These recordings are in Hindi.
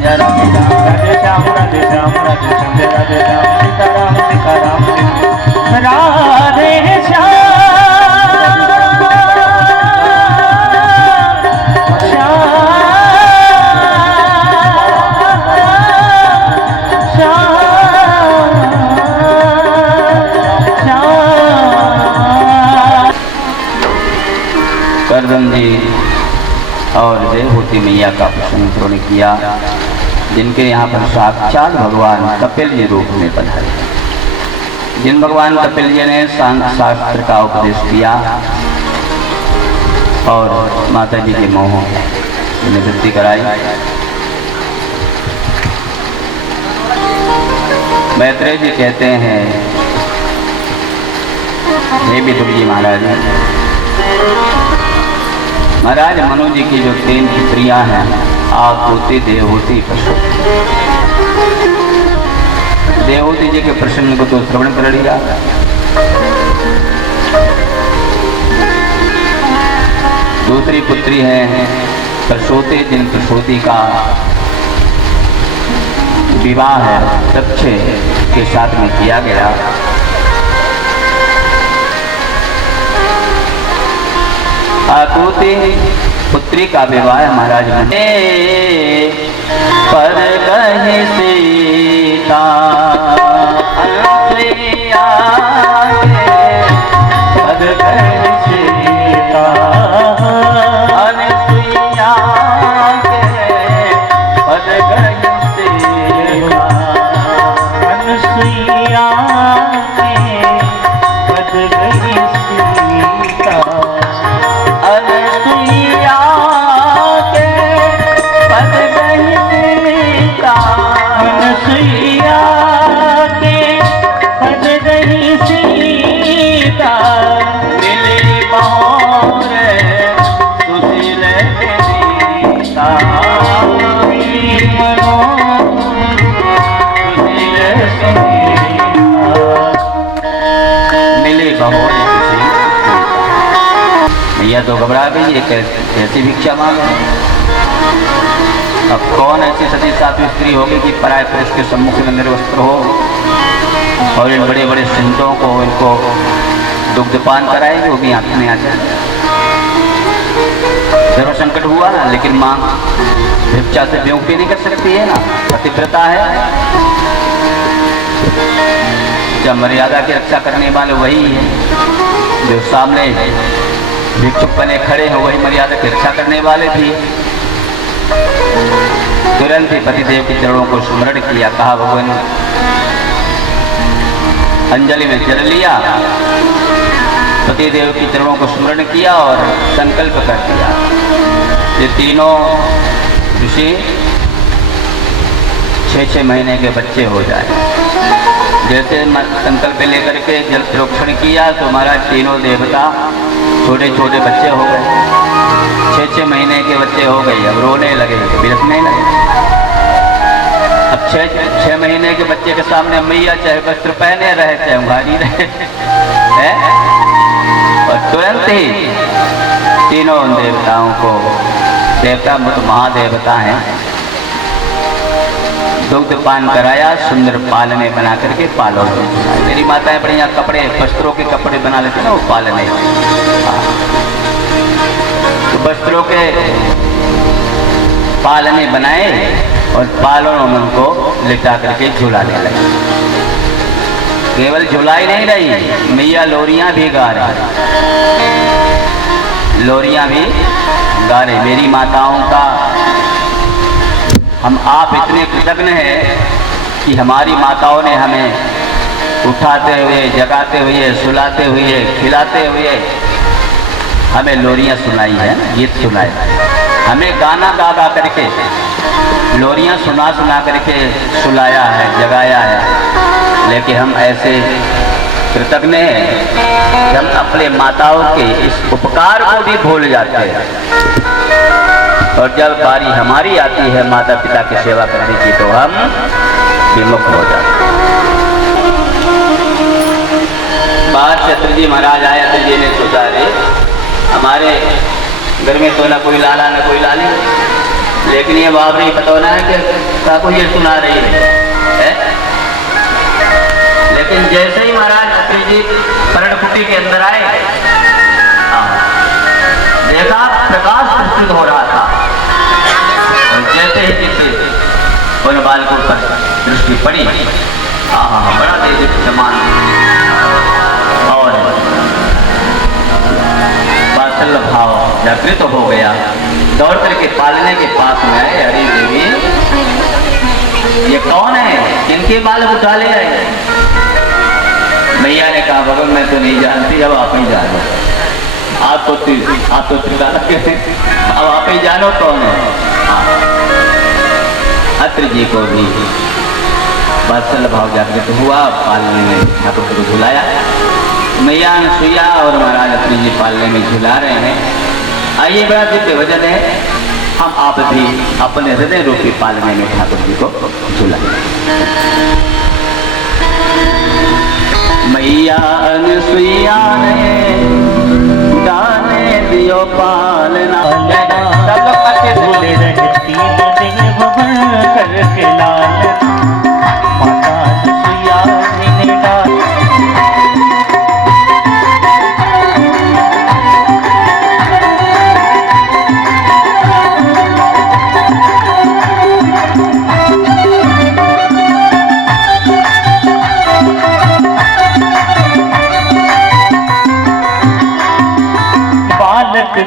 जय राधे श्याम राधे श्याम राधे श्याम राधे श्याम जय राधे श्याम सीताराम सीताराम राधे श्याम करदम जी और देवहूति मैया का प्रसंग उन्होंने किया, जिनके यहाँ पर साक्षात भगवान कपिल जी रूप में पधारे। जिन भगवान कपिल जी ने सांख्य शास्त्र का उपदेश किया और माता जी के मोह की निवृत्ति कराई। मैत्रेय जी कहते हैं, हे विदुर जी महाराज, महाराज मनु जी की जो 3 पुत्रियां हैं, आहुति, देवहूति, प्रसूति। देवहूति जी के प्रसंग को तो श्रवण कर लिया। दूसरी पुत्री है प्रसूति, जिन प्रसूति का विवाह है तक्षय के साथ में किया गया। आकुति पुत्री का विवाह महाराज बने पर कहे सीता अनुसुईया पर कहे सीता अनुसुईया पर कहे सीता अनुसुईया पद गई सीता अनुसुईया के पद गई सीता अनुसुईया के पद गई सीता मिले मोर सुशील सीता मनो सुशील सीता मिले मोर मैया तो घबरा गई, ये कैसी भिक्षा मांगे। अब कौन ऐसी सती साध्वी स्त्री होगी कि पराय पुरुष के सम्मुख में निर्वस्त्र हो और इन बड़े बड़े संतों को इनको दुग्धपान कराएगी, वो भी अपने आ जाए। जरूर संकट हुआ ना, लेकिन माँ भिक्षा से बेवकूफी नहीं कर सकती है ना, पतिव्रता है। जब मर्यादा की रक्षा करने वाले वही है, जो सामने भिक्षुक बने खड़े हो, वही मर्यादा की रक्षा करने वाले भी। तुरंत ही पतिदेव के चरणों को स्मरण किया, कहा भगवान, अंजलि में जल लिया, पतिदेव के चरणों को स्मरण किया और संकल्प कर दिया। ये तीनों ऋषि 6-6 महीने के बच्चे हो जाए। जैसे संकल्प लेकर के जल प्रोक्षण किया तो महाराज तीनों देवता छोटे छोटे बच्चे हो गए, 6-6 महीने के बच्चे हो गए। अब रोने लगे, बिलखने लगे। अब 6 महीने के बच्चे के सामने मैया चाहे वस्त्र पहने रहे चाहे उंगारी रहे है? और तुरंत ही तीनों देवताओं को, देवता तो महादेवता हैं, दुग्ध पान कराया, सुंदर पालने बना करके पालो। मेरी माताएं बढ़िया कपड़े, वस्त्रों के कपड़े बना लेते ना, वो पालने। तो वस्त्रों के पालने बनाए और पालनों में उनको लिटा करके झुलाने लगे। केवल झुलाई नहीं रही, मैया लोरियां भी गा रही, लोरियां भी गा रही। मेरी माताओं का हम आप इतने कृतज्ञ हैं कि हमारी माताओं ने हमें उठाते हुए, जगाते हुए, सुलाते हुए, खिलाते हुए हमें लोरियां सुनाई है, गीत सुनाए। हमें गाना गा गा करके, लोरियां सुना सुना करके सुलाया है, जगाया है। लेकिन हम ऐसे कृतज्ञ हैं कि हम अपने माताओं के इस उपकार को भी भूल जाते हैं। और जब बारी हमारी आती है माता पिता की सेवा करने की, तो हम विमुख हो जाते हैं। बाहर छत्र जी महाराज आया तो जी ने सोचा, रे हमारे घर में तो ना कोई लाला ना कोई लाली, लेकिन ये बाप नहीं पता होना है कि सीता को ये सुना रही है? लेकिन जैसे ही महाराज अत्रि जी पर्णकुटी के अंदर आए, देखा प्रकाश प्रस्तुत हो रहा था, और जैसे ही किसी उन बालकों पर दृष्टि पड़ी, बड़ा तेजस्मान और वात्सल्य भाव जागृत हो गया। दौड़ करके पालने के पास में आए, हरी देवी ये कौन है, किनके बाल उठा ले आए? मैया ने कहा भगवान मैं तो नहीं जानती, अब आप ही जानो। आप तो अब आप ही जानो कौन है। अत्रि जी को भी वात्सल्य भाव जागृत हुआ, पालने में ठाकुर को झुलाया। मैया सुइया और महाराज अत्रि जी पालने में झुला रहे हैं। आइए बड़ा दिव्य वजन है, हम आप भी अपने हृदय रूपी पालने में ठाकुर जी को झुलाएं। मैया अनुसुईया ने गाने दियो पालना, सब लोग अच्छे से बोले रहती देव बन करके लाल, माता अनुसुईया ने डाल।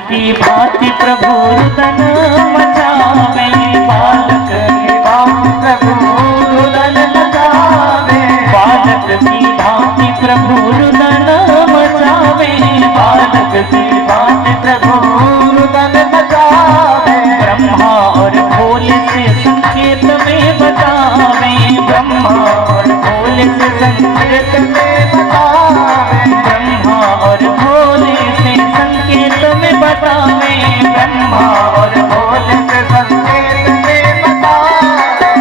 की भांति प्रभु रुदन मचावे, बालक की भांति प्रभु रुदन मचावे, बालक की भांति प्रभु रुदन मचावे, बालक की भांति प्रभु रुदन मचावे। ब्रह्मा और भोले से संकेत में बतावे, ब्रह्मा और भोले से संकेत में बतावे, ब्रह्मा और भोले से संकेत में बतावे, ब्रह्मा और भोले से संकेत में बतावे।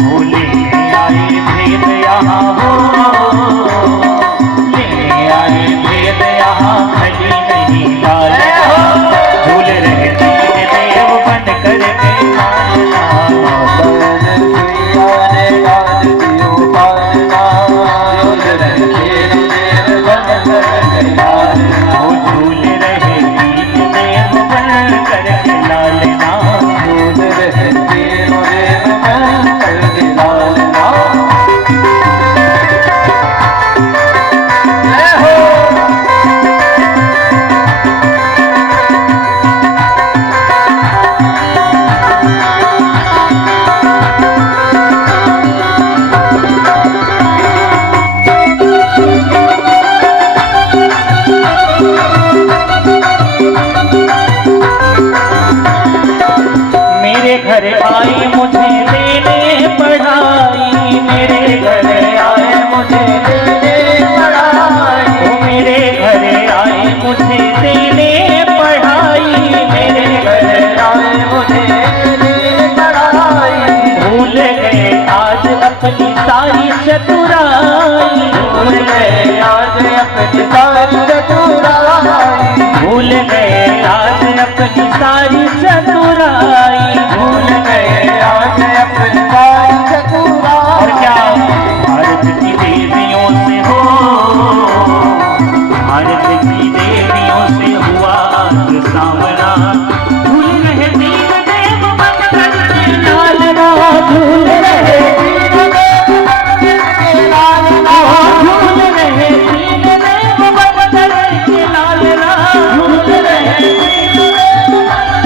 भोले आए भेद यहाँ हो, लेने आए भेद यहाँ खली नहीं लाल, झूल रहे देव बन करके घर आए मुझे देने पढ़ाई, मेरे घर आए मुझे देने पढ़ाई, मेरे घर आए मुझे देने पढ़ाई, मेरे घर आए मुझे देने पढ़ाई। भूल गए आज अपनी सारी चतुराई, भूल गए आज अपनी सारी चतुराई, भूल गए आज अपनी सारी चतुराई, भूल गए आज अपनी सारी चतुराई। और क्या भारत की देवियों से हो, भारत की देवियों से हुआ सामना, भूल रहे दीन देव बन करके लालना, भूल रहे दीन देव बन करके लालना, भूल रहे दीन देव बन करके लालना, भूल रहे दीन देव बन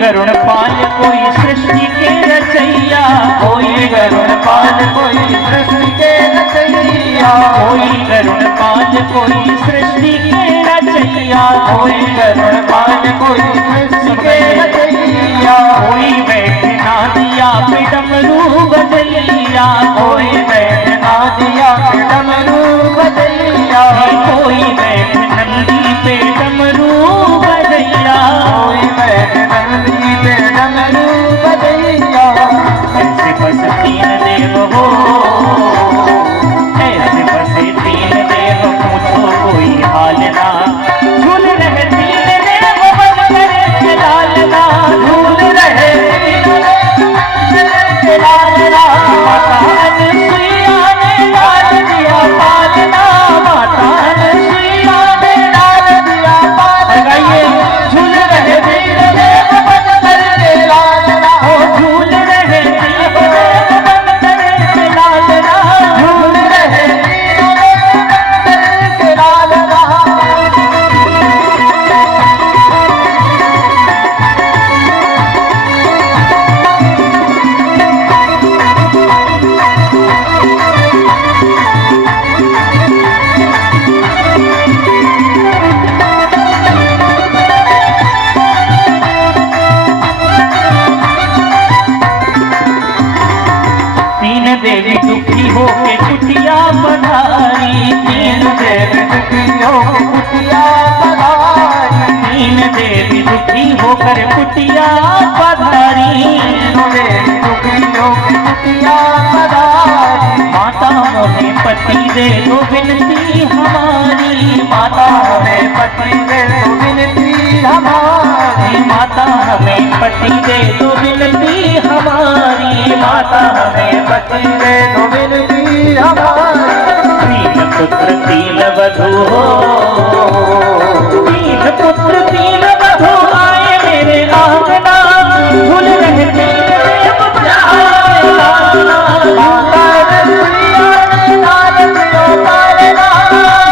गरुण पाल कोई सृष्टि के रचैया, कोई गरुड़ पाल कोई सृष्टि के रचैया, कोई गरुण पाल कोई सृष्टि के रचैया, कोई गरुड़ पाल कोई सृष्टि के रचैया, कोई बैठना दिया पे डमरू बजैया, कोई बैठना दिया पे डमरू बजैया, कोई बैठ नंदी पे डमरू बजैया, कोई बैठ नंदी पे डमरू बजैया। ऐसे बस तीन देव हो, ऐसे बस तीन देव पूछो कोई हाल ना, झूल रहे तीन देव बन करे लालना, झूल रहे लालना, माता अनुसुईया ने डाल दिया पालना, माता अनुसुईया ने डाल दिया पालना, लगाइए झूल रहे तीन देव बन करके लालना, झूल रहे तीन देव बन करे लालना, झूल रहे तीन देव बन करके लालना। तीन देवी दुखी हो के कुटिया पधारी, तीन देवी दुखियों की कुटिया पधारी, तीन देवी दुखी होकर कुटिया पधारी, तीनों देवी दुखियों की कुटिया पधारी, माता मोहे पति दे दो विनती हमारी, माता हमें पति दे तो विनती हमारी, माता हमें पति दे दो विनती हमारी, माता हमें पति दे तो विनती हमारी। तीन पुत्र तीन वधू हो, तीन पुत्र तीन वधू आए मेरे आंगना, झूल रहे तीन देव आए लालना, माता रसिया ने लाल दियो पालना,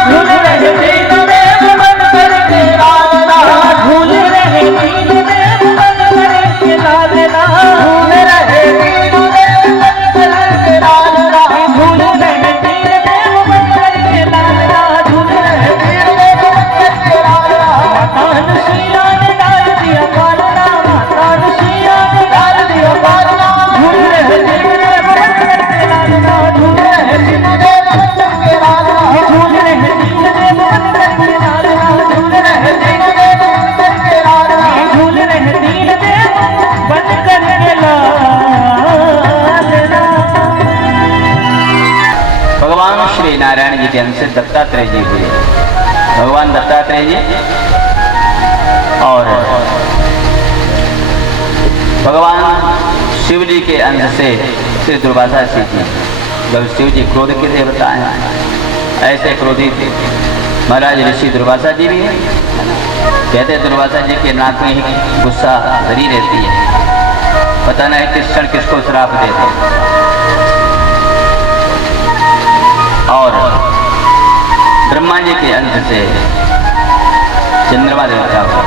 झूल रहे तीन देव बन करके लालना, झूल रहे तीन देव बन करके लालना, झूल रहे तीनों देव बन करके लालना, झूल रहे तीन देव बन करके लालना, झूल रहे तीन देव बन करके लालना। माता अनुसुईया ने डाल दिया पालना, माता अनुसुईया ने डाल दियो पालना, झूल रहे तीन देव बन करके लालना, झूल रहे तीन देव बन करके लालना, झूल रहे तीन देव बन करके लालना, झूल रहे तीन देव बन करके लालना, झूल रहे तीन देव बन करके लालना। भगवान श्री नारायण जी के अंश से दत्तात्रेय जी हुए। भगवान दत्तात्रेय जी और भगवान शिव जी के अंश से श्री दुर्वासा जी, जब शिव जी क्रोध के देवता हैं, ऐसे क्रोधित महाराज ऋषि दुर्वासा जी भी हैं। कहते दुर्वासा जी के नाक में ही गुस्सा भरी रहती है, पता नहीं किस क्षण किसको श्राप देते। और ब्रह्मा जी के अंश से चंद्रमा देवता हुआ।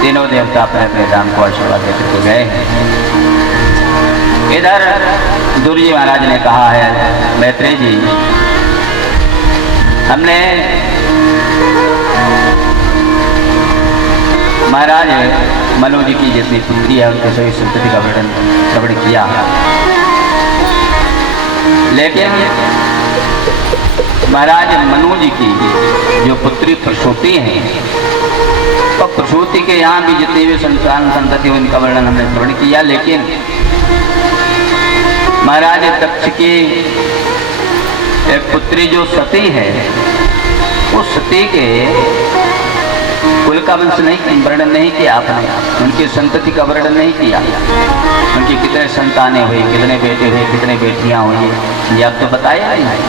तीनों देवता अपने अपने राम को आशीर्वाद देकर के गए। इधर दुर्य जी महाराज ने कहा है, मैत्रेय जी हमने महाराज मनु जी की जितनी पुत्री है उनके सभी संतति का वर्णन श्रवण किया, लेकिन महाराज मनु जी की जो पुत्री प्रसूति है, तो प्रसूति के यहाँ भी जितने भी संतान संतति उनका वर्णन हमने श्रवण किया, लेकिन महाराज दक्ष की एक पुत्री जो सती है, वो सती के कुल का वंश नहीं वर्णन नहीं किया आपने, उनकी संतति का वर्णन नहीं किया। उनकी कितने संतानें हुई, कितने बेटे हुए, कितने बेटियां हुई, ये आप तो बताया नहीं।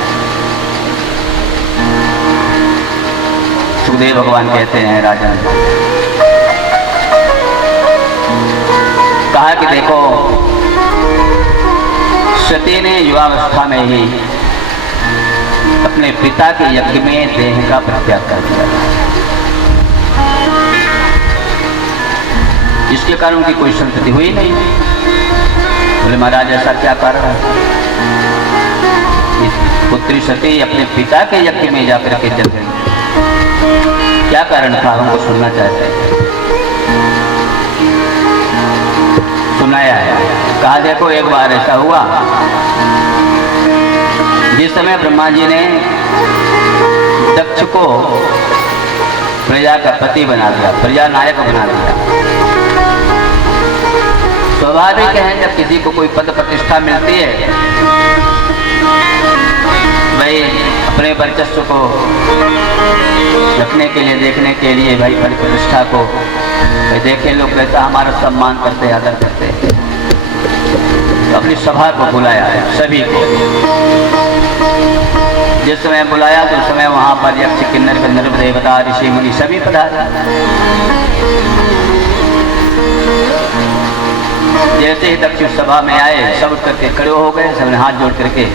सुखदेव भगवान कहते हैं राजन, कहा कि देखो सती ने युवावस्था में ही अपने पिता के यज्ञ में देह का परित्याग कर दिया। जिसके कारण उनकी कोई संतति हुई नहीं। बोले महाराज ऐसा क्या कारण है? पुत्री सती अपने पिता के यज्ञ में जाकर के जल गई, क्या कारण था? हमको सुनना चाहते हैं। सुनाया है, कहा देखो एक बार ऐसा हुआ, जिस समय ब्रह्मा जी ने दक्ष को प्रजा का पति बना दिया, प्रजा नायक बना दिया। स्वाभाविक है जब किसी को कोई पद प्रतिष्ठा मिलती है, भाई अपने वर्चस्व को रखने के लिए, देखने के लिए, भाई पद प्रतिष्ठा को भाई देखे लोग, कहता हमारा सम्मान करते, आदर करते। तो अपनी सभा को बुलाया सभी को। जिस समय बुलाया तो उस समय वहां पर यक्ष, किन्नर, गंधर्व, देवता, ऋषि, मुनि सभी पधारे। जैसे ही दक्ष सभा में आए, सब उठ करके खड़े हो गए, सबने हाथ जोड़ करके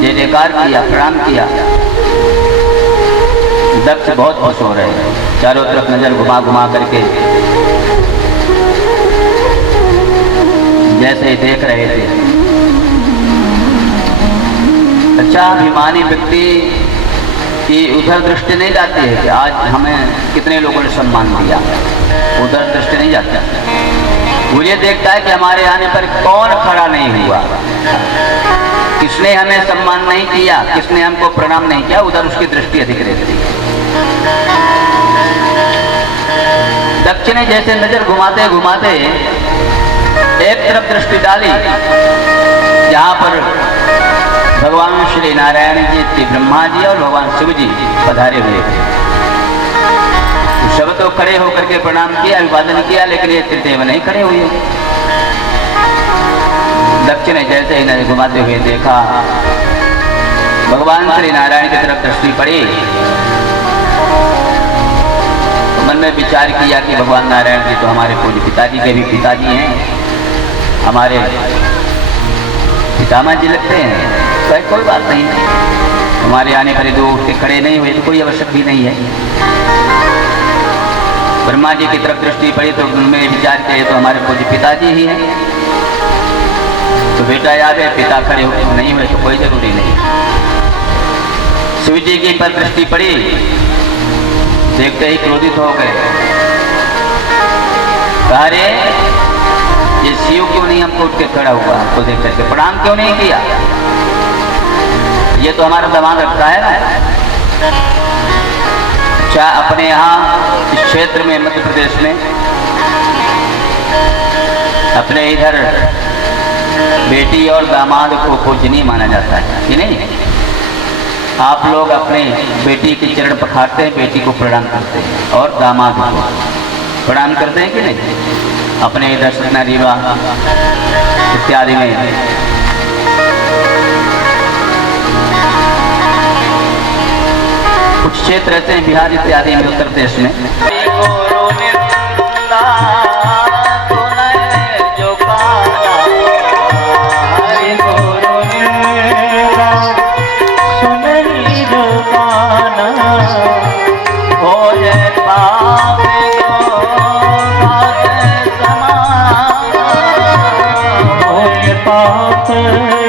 जय जयकार किया, प्रणाम किया। दक्ष बहुत खुश हो रहे हैं, चारों तरफ नजर घुमा घुमा करके जैसे ही देख रहे थे। अच्छा अभिमानी व्यक्ति की उधर दृष्टि नहीं जाती है कि आज हमें कितने लोगों ने सम्मान दिया, उधर दृष्टि नहीं जाती। वो ये देखता है कि हमारे आने पर कौन खड़ा नहीं हुआ, किसने हमें सम्मान नहीं किया, किसने हमको प्रणाम नहीं किया, उधर उसकी दृष्टि अधिक रहती है। दक्ष ने जैसे नजर घुमाते घुमाते एक तरफ दृष्टि डाली जहां पर भगवान श्री नारायण जी, श्री ब्रह्मा जी और भगवान शिव जी पधारे हुए थे। सब तो खड़े होकर के प्रणाम किया, अभिवादन किया, लेकिन ये त्रिदेव नहीं खड़े हुए। दक्ष ने जैसे ही नजर घुमाते हुए देखा, भगवान श्री नारायण की तरफ दृष्टि पड़ी, तो मन में विचार किया कि भगवान नारायण जी तो हमारे पूज्य पिताजी के भी पिताजी हैं, हमारे पितामह जी लगते हैं, तो कोई बात नहीं, हमारे आने पर दो उठ के खड़े नहीं हुए तो कोई आवश्यक भी नहीं है। ब्रह्मा जी की तरफ दृष्टि पड़ी तो उनमें विचार किए तो हमारे पूज्य पिताजी ही हैं, तो बेटा याद है पिता खड़े नहीं हुए तो कोई जरूरी नहीं। शिव जी की पर दृष्टि पड़ी, देखते ही क्रोधित हो गए, कहा रे ये शिव क्यों नहीं हमको उठ के खड़ा हुआ, हमको देख करके प्रणाम क्यों नहीं किया, ये तो हमारा दिमाग रखता है ना। क्या अपने यहाँ इस क्षेत्र में, मध्य प्रदेश में, अपने इधर बेटी और दामाद को पूजनीय माना जाता है कि नहीं? आप लोग अपने बेटी के चरण पखारते हैं, बेटी को प्रणाम करते हैं, और दामाद को प्रणाम करते हैं कि नहीं? अपने इधर सतना रीवा इत्यादि में कुछ क्षेत्र रहते हैं, बिहार इत्यादि में, उत्तर प्रदेश में। समाना होए पाप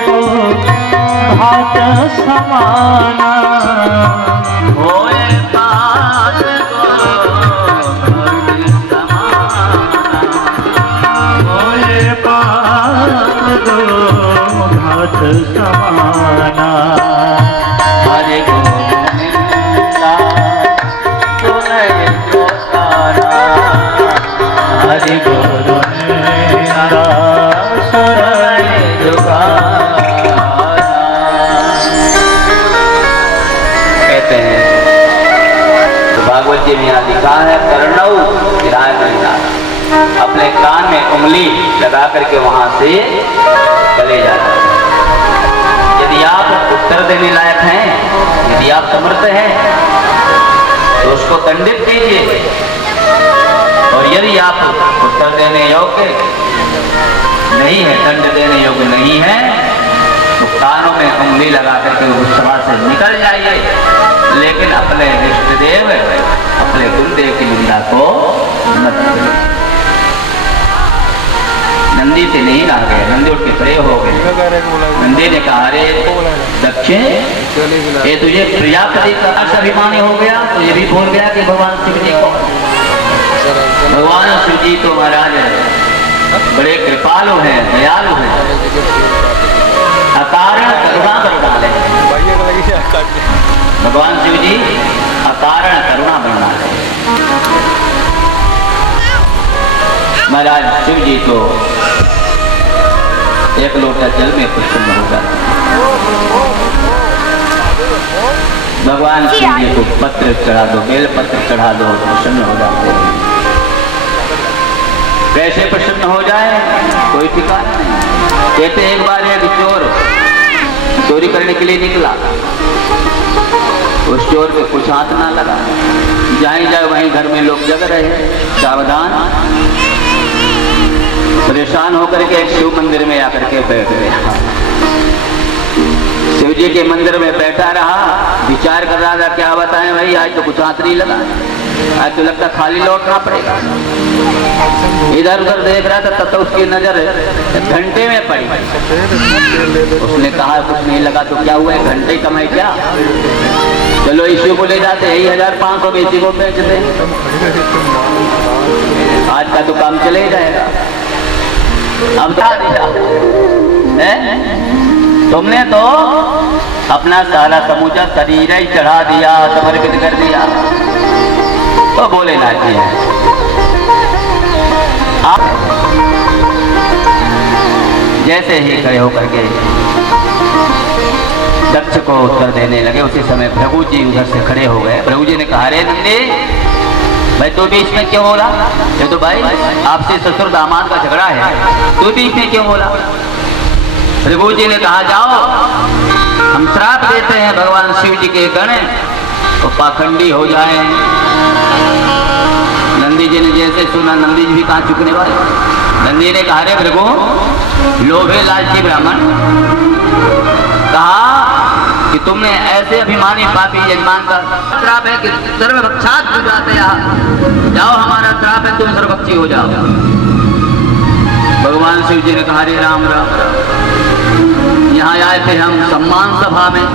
को समाना, होए पाप को घात समाना। हरे गोविंदा सुनय जोतारा, हरि गुरु मेरा सुनय जुगारा। भागवत जी में यहाँ लिखा है, कर्णऊ विराज विराज, अपने कान में उंगली लगा करके वहां से चले जाते हैं। यदि आप उत्तर देने लायक हैं, यदि आप समर्थ हैं तो उसको दंडित कीजिए, और यदि आप उत्तर देने योग्य नहीं है, दंड देने योग्य नहीं है, तो कानों में उंगली लगा करके उस सभा से निकल जाइए, लेकिन अपने इष्ट देव, अपने गुरुदेव की निंदा को मत करें। नंदी से नहीं रह गए, नंदी उठ के खड़े हो गए। नंदी ने कहा, अरे दक्षिण, ये तुझे प्रजापति का अभिमानी हो गया, तो ये भी भूल गया कि भगवान शिव जी को, भगवान शिव जी तो महाराज बड़े कृपालु हैं, दयालु हैं, अकारण करुणा बरसाते हैं। भगवान शिव जी अकारण करुणा बरसाते हैं। महाराज शिव जी तो एक लोटा जल में प्रसन्न हो गए। भगवान शिव जी को पत्र चढ़ा दो, बेल पत्र चढ़ा दो, प्रसन्न हो जाते हैं। कैसे प्रसन्न हो जाए कोई ठिकाना नहीं। कहते एक बार एक चोर चोरी करने के लिए निकला, उस चोर पे कुछ हाथ ना लगा, जहीं जाए वहीं घर में लोग जग रहे, सावधान, परेशान होकर के एक शिव मंदिर में आकर के बैठ गया। शिव जी के मंदिर में बैठा रहा, विचार कर रहा था क्या बताएं भाई, आज तो कुछ हाथ नहीं लगा, आज तो लगता खाली लौटना पड़ेगा। इधर उधर देख रहा था, तब तक उसकी नजर घंटे में पड़ी। उसने कहा कुछ नहीं लगा तो क्या हुआ, घंटे कमाई क्या, चलो इसी को ले जाते, यही 1500 बेची को बेच दे, आज का तो काम चले ही जाएगा। अब क्या दिया तुमने, तो अपना सारा समूचा शरीर ही चढ़ा दिया, समर्पित कर दिया। तो बोले ना जी आप जैसे ही खड़े होकर के दक्ष को उत्तर देने लगे, उसी समय भृगु जी उधर से खड़े हो गए। भृगु जी ने कहा, अरे नंदी भाई तू बीच में क्यों बोला, ये तो भाई आपसे ससुर दामाद का झगड़ा है, तू बीच में क्यों बोला। भृगु जी ने कहा, जाओ हम श्राप देते हैं भगवान शिव जी के गण तो पाखंडी हो जाए। नंदी जी ने जैसे सुना, नंदी जी भी कहाँ चुकने वाले। नंदी ने कहा, रे भृगु लोभे लालची ब्राह्मण, कहा कि तुमने ऐसे अभिमानी पापी यजमान का श्राप है कि सर्वभक्षात हो जाते, जाओ हमारा श्राप है, तुम सर्वभक्षी हो जाओ। भगवान शिव जी ने कहा, रे राम राम राम, यहाँ आए थे हम सम्मान सभा में,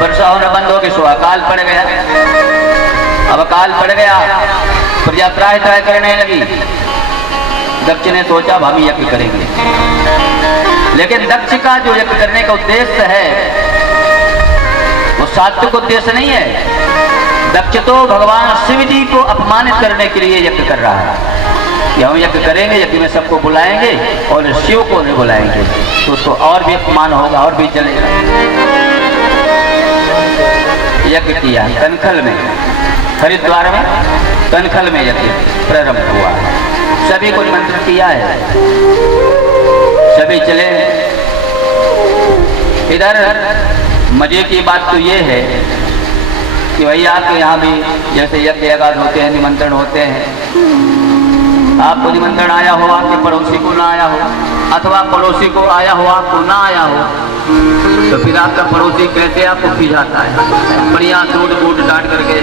वर्षा होना बंद हो गई, सो अकाल पड़ गया। अब अकाल पड़ गया, प्रजा त्राय त्राय करने लगी। दक्ष ने सोचा हम यज्ञ करेंगे, लेकिन दक्ष का जो यज्ञ करने का उद्देश्य है वो सात्विक उद्देश्य नहीं है। दक्ष तो भगवान शिव जी को अपमानित करने के लिए यज्ञ कर रहा है कि हम यज्ञ करेंगे, यज्ञ में सबको बुलाएंगे और शिव को नहीं बुलाएंगे तो उसको और भी अपमान होगा और भी चलेगा। यज्ञ किया कनखल में, हरिद्वार में कनखल में यज्ञ प्रारंभ हुआ। सभी को निमंत्रण किया है, सभी चले। इधर मजे की बात तो ये है कि भाई आपके यहाँ भी जैसे यज्ञ यागाद होते हैं, निमंत्रण होते हैं, आपको निमंत्रण आया हो, आपके पड़ोसी को ना आया हो, अथवा पड़ोसी को आया हो आपको ना आया हो, तो फिर आपका पड़ोसी कैसे आपको खिलाता है। बढ़िया सूट बूट डांट करके,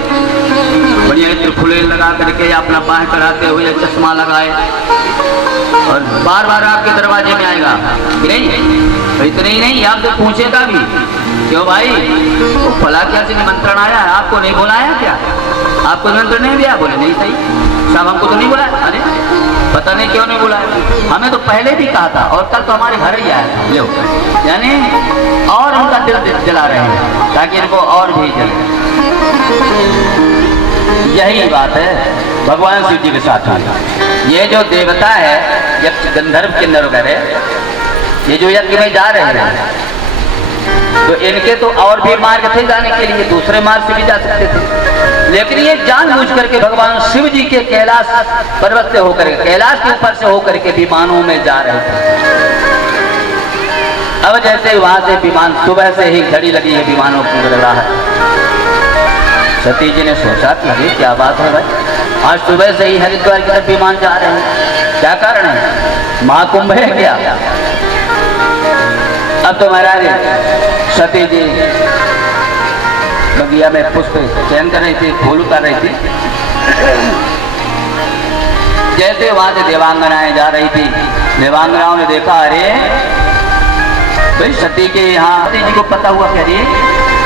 बढ़िया इत्र फुले लगा करके, अपना बाह कराते हुए चश्मा लगाए और बार बार आपके दरवाजे में आएगा कि नहीं, तो इतने ही नहीं आपसे पूछेगा भी, क्यों भाई तो फला क्या से निमंत्रण आया है, आपको नहीं बुलाया क्या, आपको निमंत्रण नहीं दिया। बोले नहीं सही साहब, हमको तो नहीं बुलाया। अरे पता नहीं क्यों नहीं बुलाया, हमें तो पहले भी कहा था और कल तो हमारे घर ही आया था। लो यानी और उनका दिल जला रहे हैं ताकि इनको और भी जले। यही बात है भगवान शिव जी के साथ हुई। ये जो देवता है यक्ष गंधर्व किन्नर वगैरह, ये जो यज्ञ में जा रहे हैं तो इनके तो और भी मार्ग थे जाने के लिए, दूसरे मार्ग से भी जा सकते थे, लेकिन ये जानबूझ करके भगवान शिव जी के कैलाश पर्वत से होकर के, कैलाश के ऊपर से होकर के विमानों में जा रहे थे। अब जैसे वहां से विमान, सुबह से ही घड़ी लगी है विमानों की गड़गड़ाहट। सती जी ने सोचा कि अरे क्या बात है भाई, आज सुबह से ही हरिद्वार की तरफ विमान जा रहे हैं, क्या कारण है, महाकुंभ है क्या। अब तो महाराज सती जी बगिया में पुष्प चयन कर रही थी, फूल उतार रही थी। जैसे वहां से देवांगनाएं जा रही थी, देवांगनाओं ने देखा, अरे भाई सती के यहाँ, सती जी को पता हुआ कि अरे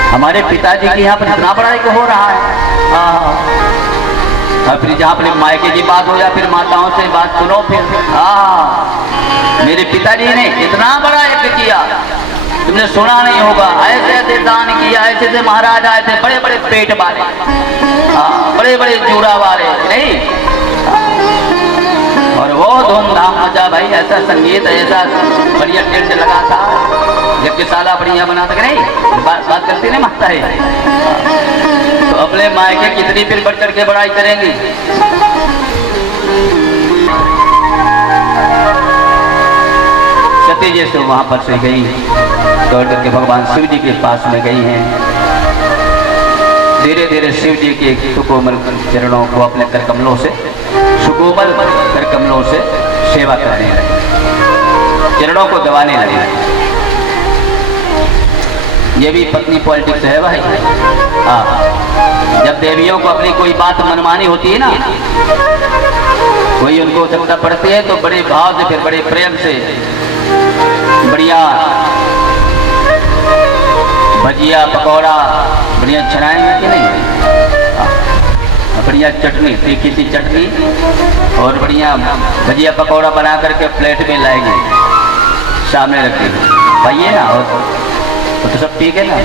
हमारे पिताजी के यहाँ पर इतना बड़ा एक हो रहा है। और फिर जहाँ अपने मायके की बात हो या फिर माताओं से बात सुनो, फिर मेरे पिताजी ने इतना बड़ा एक किया, तुमने सुना नहीं होगा, ऐसे ऐसे दान किया, ऐसे ऐसे महाराज आए थे, बड़े बड़े पेट वाले, बड़े बड़े जूड़ा वाले, नहीं। और वो धूमधाम मचा भाई, ऐसा संगीत, ऐसा बढ़िया टेंट लगा था, जबकि साला बढ़िया बना था, नहीं बात करती नहीं मानता है। तो अपने मायके कितनी फिर बढ़ चढ़ के बड़ाई करेंगी। सती जी से वहां पर से गई, दौड़ करके भगवान शिव जी के पास में गई हैं। धीरे धीरे शिव जी के सुकोमल चरणों को अपने कर कमलों से, सुकोमल कर कमलों से सेवा करने लगे, चरणों को दबाने लगे। ये भी पत्नी पॉलिटिक्स है भाई। हाँ, जब देवियों को अपनी कोई बात मनमानी होती है ना, कोई उनको आवश्यकता पड़ती है, तो बड़े भाव से, फिर बड़े प्रेम से बढ़िया भजिया पकौड़ा बढ़िया छनाएंगे कि नहीं, बढ़िया चटनी, तीखी सी चटनी और बढ़िया भजिया पकौड़ा बना करके प्लेट में लाएंगे, सामने रखेंगे, खाइए ना। और तो सब ठीक है ना,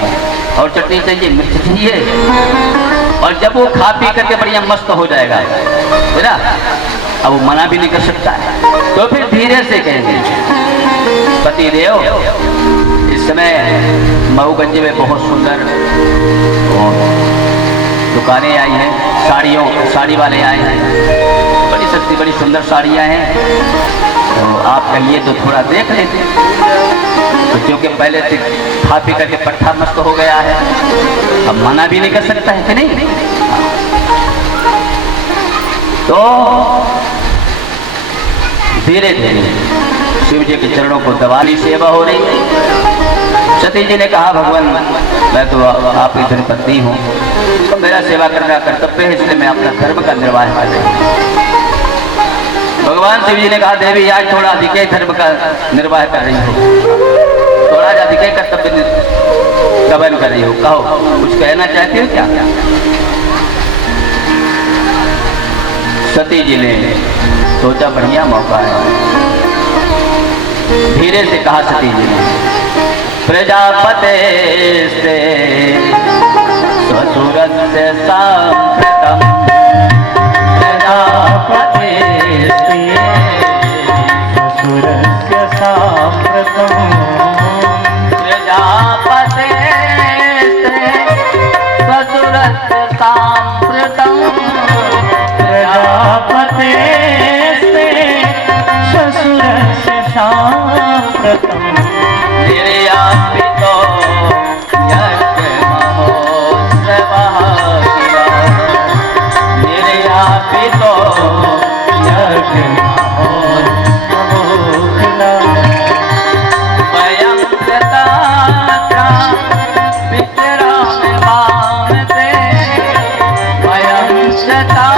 और चटनी चाहिए, मिर्च चाहिए। और जब वो खा पी करके बढ़िया मस्त हो जाएगा, है ना, अब वो मना भी नहीं कर सकता है, तो फिर धीरे से कहेंगे, पति देव इस समय मऊगंज में बहुत सुंदर दुकानें आई हैं, साड़ी वाले आए हैं, बड़ी सस्ती बड़ी सुंदर साड़ियाँ हैं, तो आप कहिए तो थोड़ा देख लेते। तो क्योंकि पहले से खा पी करके पट्टा मस्त हो गया है, अब मना भी नहीं कर सकता है कि नहीं। तो धीरे धीरे शिव जी के चरणों को दबानी सेवा हो रही। सती जी ने कहा, भगवान मैं तो आपकी धर्मपत्नी हूँ, तो मेरा सेवा करना कर्तव्य है, इसलिए मैं अपना धर्म का निर्वाह कर रही हूँ। भगवान शिव जी ने कहा, देवी आज थोड़ा अधिक धर्म का निर्वाह कर रही हो, थोड़ा अधिक कर्तव्य गबन कर रही हो, कहो कुछ कहना चाहती हो क्या? सती जी ने सोचा बढ़िया मौका है, धीरे से कहा सती जी ने, प्रजापते से ससुरस्य सांप्रतम्, प्रजापते से ससुरस्य सांप्रतम्, प्रजापते से ससुरस्य सांप्रतम्, प्रजापते से ससुरस्य सांप्रतम्, निर्यापितो यज्ञ महोत्सवः किला, निर्यापितो यज्ञ महोत्सवः किला, वयं तथा विचरामि वामते, वयं तथा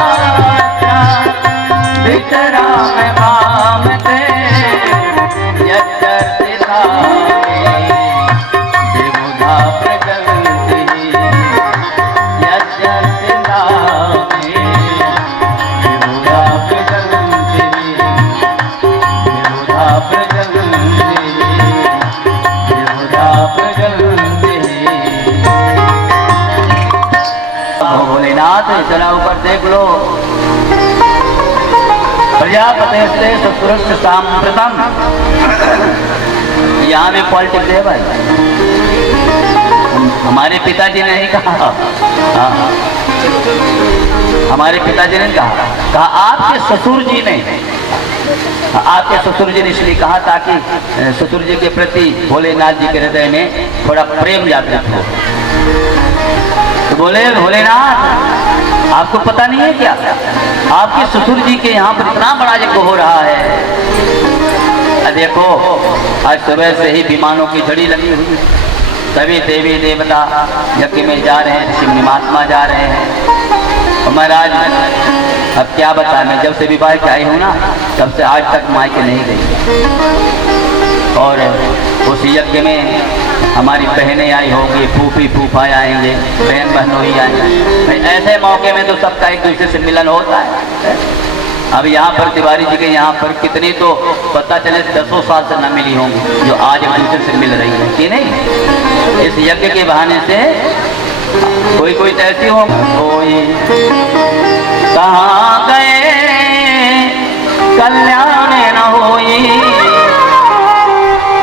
विचरामि वामते, यज्ञर्थिता विमुधा प्रजगन्ति, यज्ञर्थिता विमुधा प्रजगन्ति, विमुधा प्रजगन्ति, विमुधा प्रजगन्ति। भोलेनाथ चला ऊपर देख लो, प्रजापते से ससुरस्य सांप्रतम्। यहाँ भी पॉलिटिक्स है भाई, हमारे पिताजी ने नहीं कहा, हमारे पिताजी ने कहा आपके ससुर जी ने, आपके ससुर जी ने इसलिए कहा ताकि ससुर जी के प्रति भोलेनाथ जी के हृदय में थोड़ा प्रेम जागृत हो। तो बोले, भोलेनाथ आपको पता नहीं है क्या, आपके ससुर जी के यहाँ पर इतना बड़ा यज्ञ हो रहा है। देखो आज सुबह से ही विमानों की झड़ी लगी हुई, सभी देवी देवता यज्ञ में जा रहे हैं, ऋषि महात्मा जा रहे हैं। और महाराज अब क्या बताएं, मैं जब से विवाह के आई हूँ ना तब से आज तक मायके नहीं गई। और उस यज्ञ में हमारी बहनें आई होंगी, फूफी फूफा आएंगे, बहन बहनोई आएंगे। भाई ऐसे मौके में तो सबका एक दूसरे से मिलन होता है। अब यहाँ पर तिवारी जी के यहाँ पर कितनी तो पता चले 10 साल से न मिली होंगी जो आज एक दूसरे से मिल रही है कि नहीं। इस यज्ञ के बहाने से कोई कोई तो ऐसी हो, कोई कहाँ गए कल्याण न होई।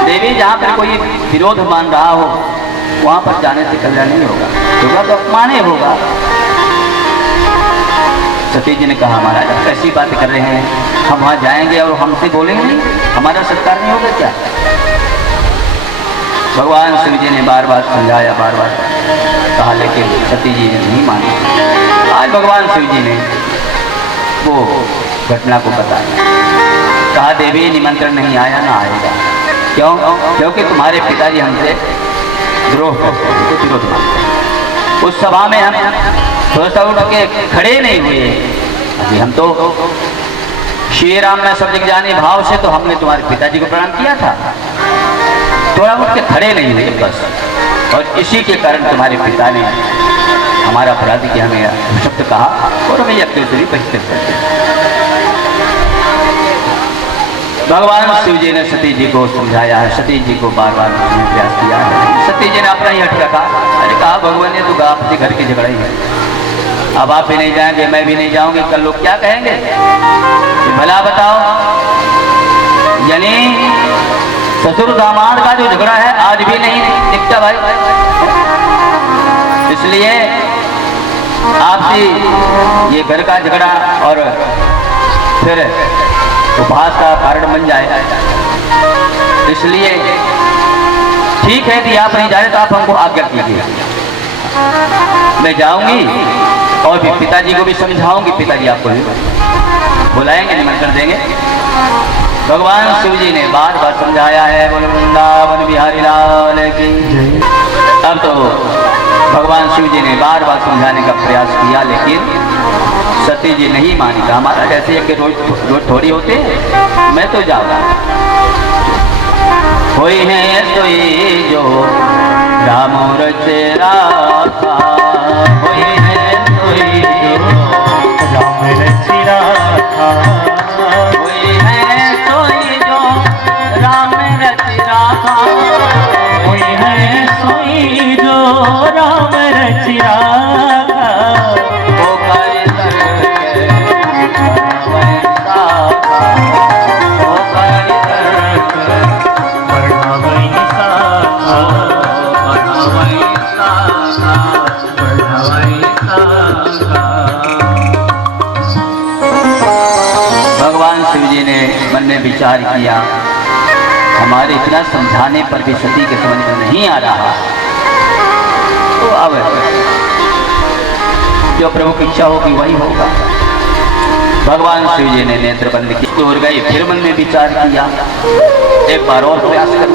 देवी जहाँ पर कोई विरोध मान रहा हो वहाँ पर जाने से कल्याण नहीं होगा तो अपमान ही होगा। सती जी ने कहा महाराज आप कैसी बात कर रहे हैं, हम वहाँ जाएंगे और हमसे बोलेंगे नहीं, हमारा सत्कार नहीं होगा क्या। भगवान शिव जी ने बार बार समझाया, बार बार कहा, लेकिन सती जी ने नहीं माना। आज भगवान शिव जी ने वो घटना को बताया, कहा देवी निमंत्रण नहीं आया ना आएगा। क्यों? क्योंकि तुम्हारे पिताजी हमसे द्रोह करते हैं, विरोध मानते हैं। उस सभा में हम थोड़ा सा उठ के खड़े नहीं हुए। अभी हम तो श्री राम में सब जग जाने भाव से तो हमने तुम्हारे पिताजी को प्रणाम किया था, थोड़ा उठ के खड़े नहीं हुए बस। और इसी के कारण तुम्हारे पिता ने हमारा अपराध किया, हमें शब्द कहा और हमें यज्ञ से भी बहिष्कृत कर दिया। भगवान शिव जी ने सती जी को समझाया है, सती जी को बार बार प्रयास किया है। सती जी ने अपना ही हट रखा, अरे कहा भगवान ने तो अपने घर की झगड़ा ही है, अब आप भी नहीं जाएंगे मैं भी नहीं जाऊंगी, कल लोग क्या कहेंगे। भला बताओ, यानी ससुर दामाद का जो झगड़ा है आज भी नहीं दिखता भाई। इसलिए आपसी ये घर का झगड़ा और फिर उपहास का कारण बन जाए। इसलिए ठीक है कि आप नहीं जा रहे तो आप हमको आज्ञा कीजिए, मैं जाऊंगी और फिर पिताजी को भी समझाऊंगी, पिताजी आपको भी बुलाएंगे, निमंत्रण देंगे। भगवान शिव जी ने बार बार समझाया है, बोलो वृंदावन बिहारी लाल की। अब तो भगवान शिव जी ने बार बार समझाने का प्रयास किया, लेकिन सती जी नहीं मानी। था हमारा जैसे कि रोज थोड़ी होते हैं, मैं तो जाऊंगा। कोई है सोई जो राम रचेरा था, कोई है सोई जो राम रचिरा था, कोई है सोई जो राम रचिरा था, कोई है सोई जो राम रचिरा था। वो कर करके वैसा था, वो कर करके बढ़ा वैसा था, बढ़ा वैसा था, बढ़ा वैसा था। भगवान शिव जी ने मन में विचार किया, हमारे इतना समझाने पर भी सती के समझ में नहीं आ रहा, तो अब जो प्रभु की इच्छा होगी वही होगा। भगवान शिव जी ने नेत्र बंद की, दूर गई, फिर मन में विचार किया, एक बार और प्रयास कर,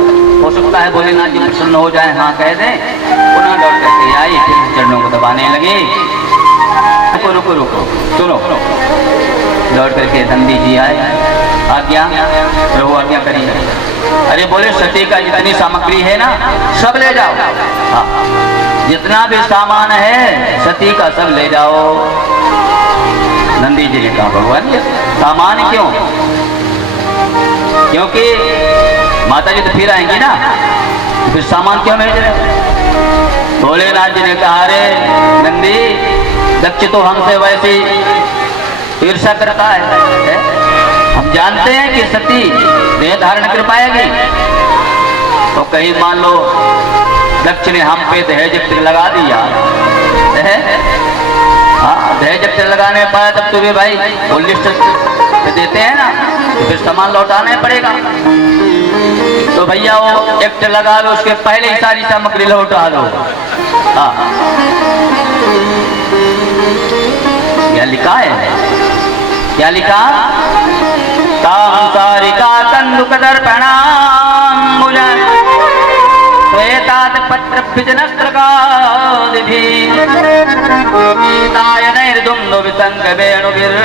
हो सकता है भोलेनाथ जी प्रसन्न हो जाए, हाँ कह दें। पुनः लौट करके आई, फिर चरणों को दबाने लगी। रुको रुको रुको, सुनो। लौट करके नंदी जी आए, आज्ञा प्रभु आज्ञा करिए। अरे बोले सती का जितनी सामग्री है ना सब ले जाओ, हाँ जितना भी सामान है सती का सब ले जाओ। नंदी जी ने कहा भगवान ये सामान क्यों? क्योंकि माता जी तो फिर आएंगी ना, फिर सामान क्यों भेज रहे? भोलेनाथ जी ने कहा अरे नंदी, दक्ष तो हमसे वैसे ईर्षा करता है। हम जानते हैं कि सती देह धारण कर पाएगी, तो कहीं मान लो दक्ष ने हम पे दहेज लगा दिया, हाँ दहेज लगाने पाया तब तो भी भाई वो लिस्ट देते हैं ना, तो फिर सामान लौटाना पड़ेगा। तो भैया वो एक्ट लगा लो, उसके पहले ही सारी सामग्री लौटा दो। हाँ क्या लिखा है, क्या लिखा? ताम सारिका कंदुक दर्पणाम्बुज श्वेतात पत्र बिजनस्त्रगादिभिः ताय नैर् दुम्दुभितंग वेणुभिर्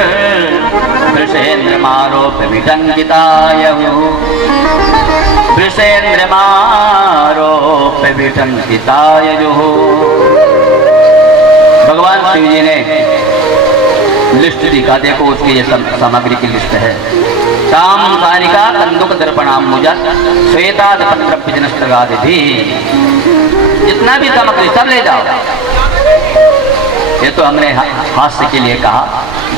वृषेन्द्रमारोप्य विटंकितायः वृषेन्द्रमारोप्य विटंकितायः। भगवान शिव जी ने लिस्ट दिखा, देखो उसकी ये सामग्री की लिस्ट है। ताम कारिका कंदुक दर्पणाम्बुजा श्वेताद पत्र पिजनस्त्रगादि, जितना भी सामग्री सब ले जाओ। ये तो हमने हास्य के लिए कहा,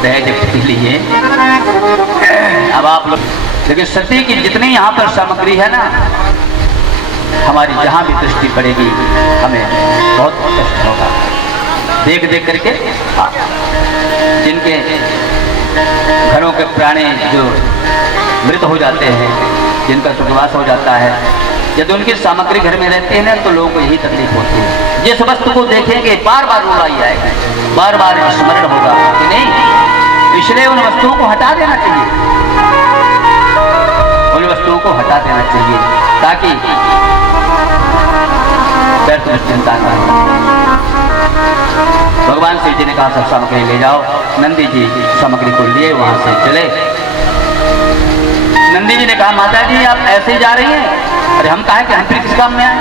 दहेज के लिए। अब आप लोग देखिए, सती की जितनी यहाँ पर सामग्री है ना, हमारी जहाँ भी दृष्टि पड़ेगी हमें बहुत कष्ट होगा देख देख करके। जिनके घरों के प्राणी जो मृत हो जाते हैं, जिनका स्वर्गवास हो जाता है, यदि उनकी सामग्री घर में रहती है ना, तो लोगों को यही तकलीफ होती है। जिस वस्तु को देखेंगे बार बार रुलाई आएगी, बार बार स्मरण होगा कि नहीं, इसलिए उन वस्तुओं को हटा देना चाहिए, उन वस्तुओं को हटा देना चाहिए ताकि व्यर्थ में चिंता न हो। भगवान शिव जी ने कहा सब सामग्री ले जाओ। नंदी जी सामग्री को लिए वहां से चले। नंदी जी ने कहा माता जी आप ऐसे ही जा रही हैं? अरे हम कहा कि हम फिर किस काम में आए?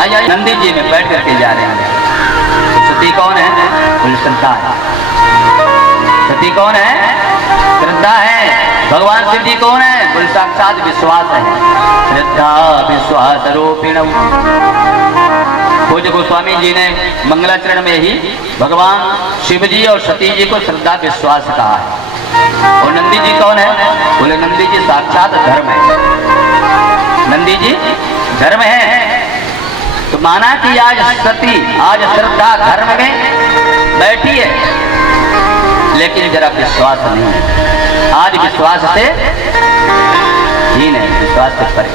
आइए नंदी जी में बैठ करके जा रहे हैं। सती कौन है? बोले श्रद्धा है। सती कौन है? श्रद्धा है। भगवान शिव जी कौन है? बोले साक्षात विश्वास है। श्रद्धा विश्वास रूपिण। पूज्य गोस्वामी जी ने मंगलाचरण में ही भगवान शिव जी और सती जी को श्रद्धा विश्वास कहा है। और नंदी जी कौन है? बोले नंदी जी साक्षात धर्म है। नंदी जी धर्म है। तो माना कि आज सती, आज श्रद्धा धर्म में बैठी है, लेकिन जरा विश्वास नहीं है। आज विश्वास से ही नहीं, विश्वास से परे।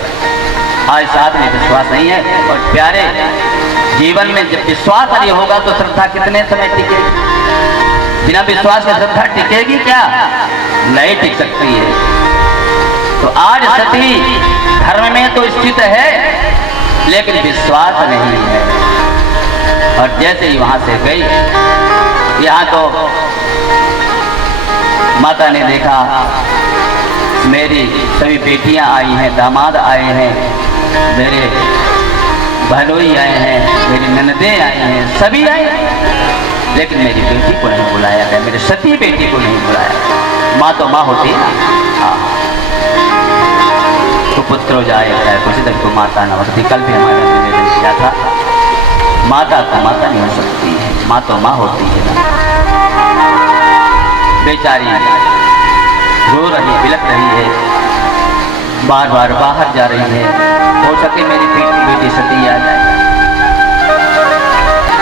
आज साथ में विश्वास नहीं है। और प्यारे, जीवन में जब विश्वास नहीं होगा तो श्रद्धा कितने समय टिकेगी? बिना विश्वास के श्रद्धा टिकेगी क्या? नहीं टिक सकती है। तो आज सती धर्म में तो स्थित है, लेकिन विश्वास नहीं है। और जैसे ही वहां से गई, यहाँ तो माता ने देखा मेरी सभी बेटियां आई हैं, दामाद आए हैं, मेरे बहनोई आए हैं, मेरी ननदे आए हैं, सभी आए, लेकिन मेरी बेटी को नहीं बुलाया गया, मेरी सती बेटी को नहीं बुलाया। माँ तो माँ होती है ना। हाँ, तो पुत्र जाए कुछ तक तो माता न होती। कल भी हमारे निवेदन किया था, माता तो माता नहीं हो सकती है, माँ तो माँ होती है ना। बेचारी रो रही, बिलख रही है, बार बार बाहर जा रही है। हो सके मेरी बेटी सती आ जाए,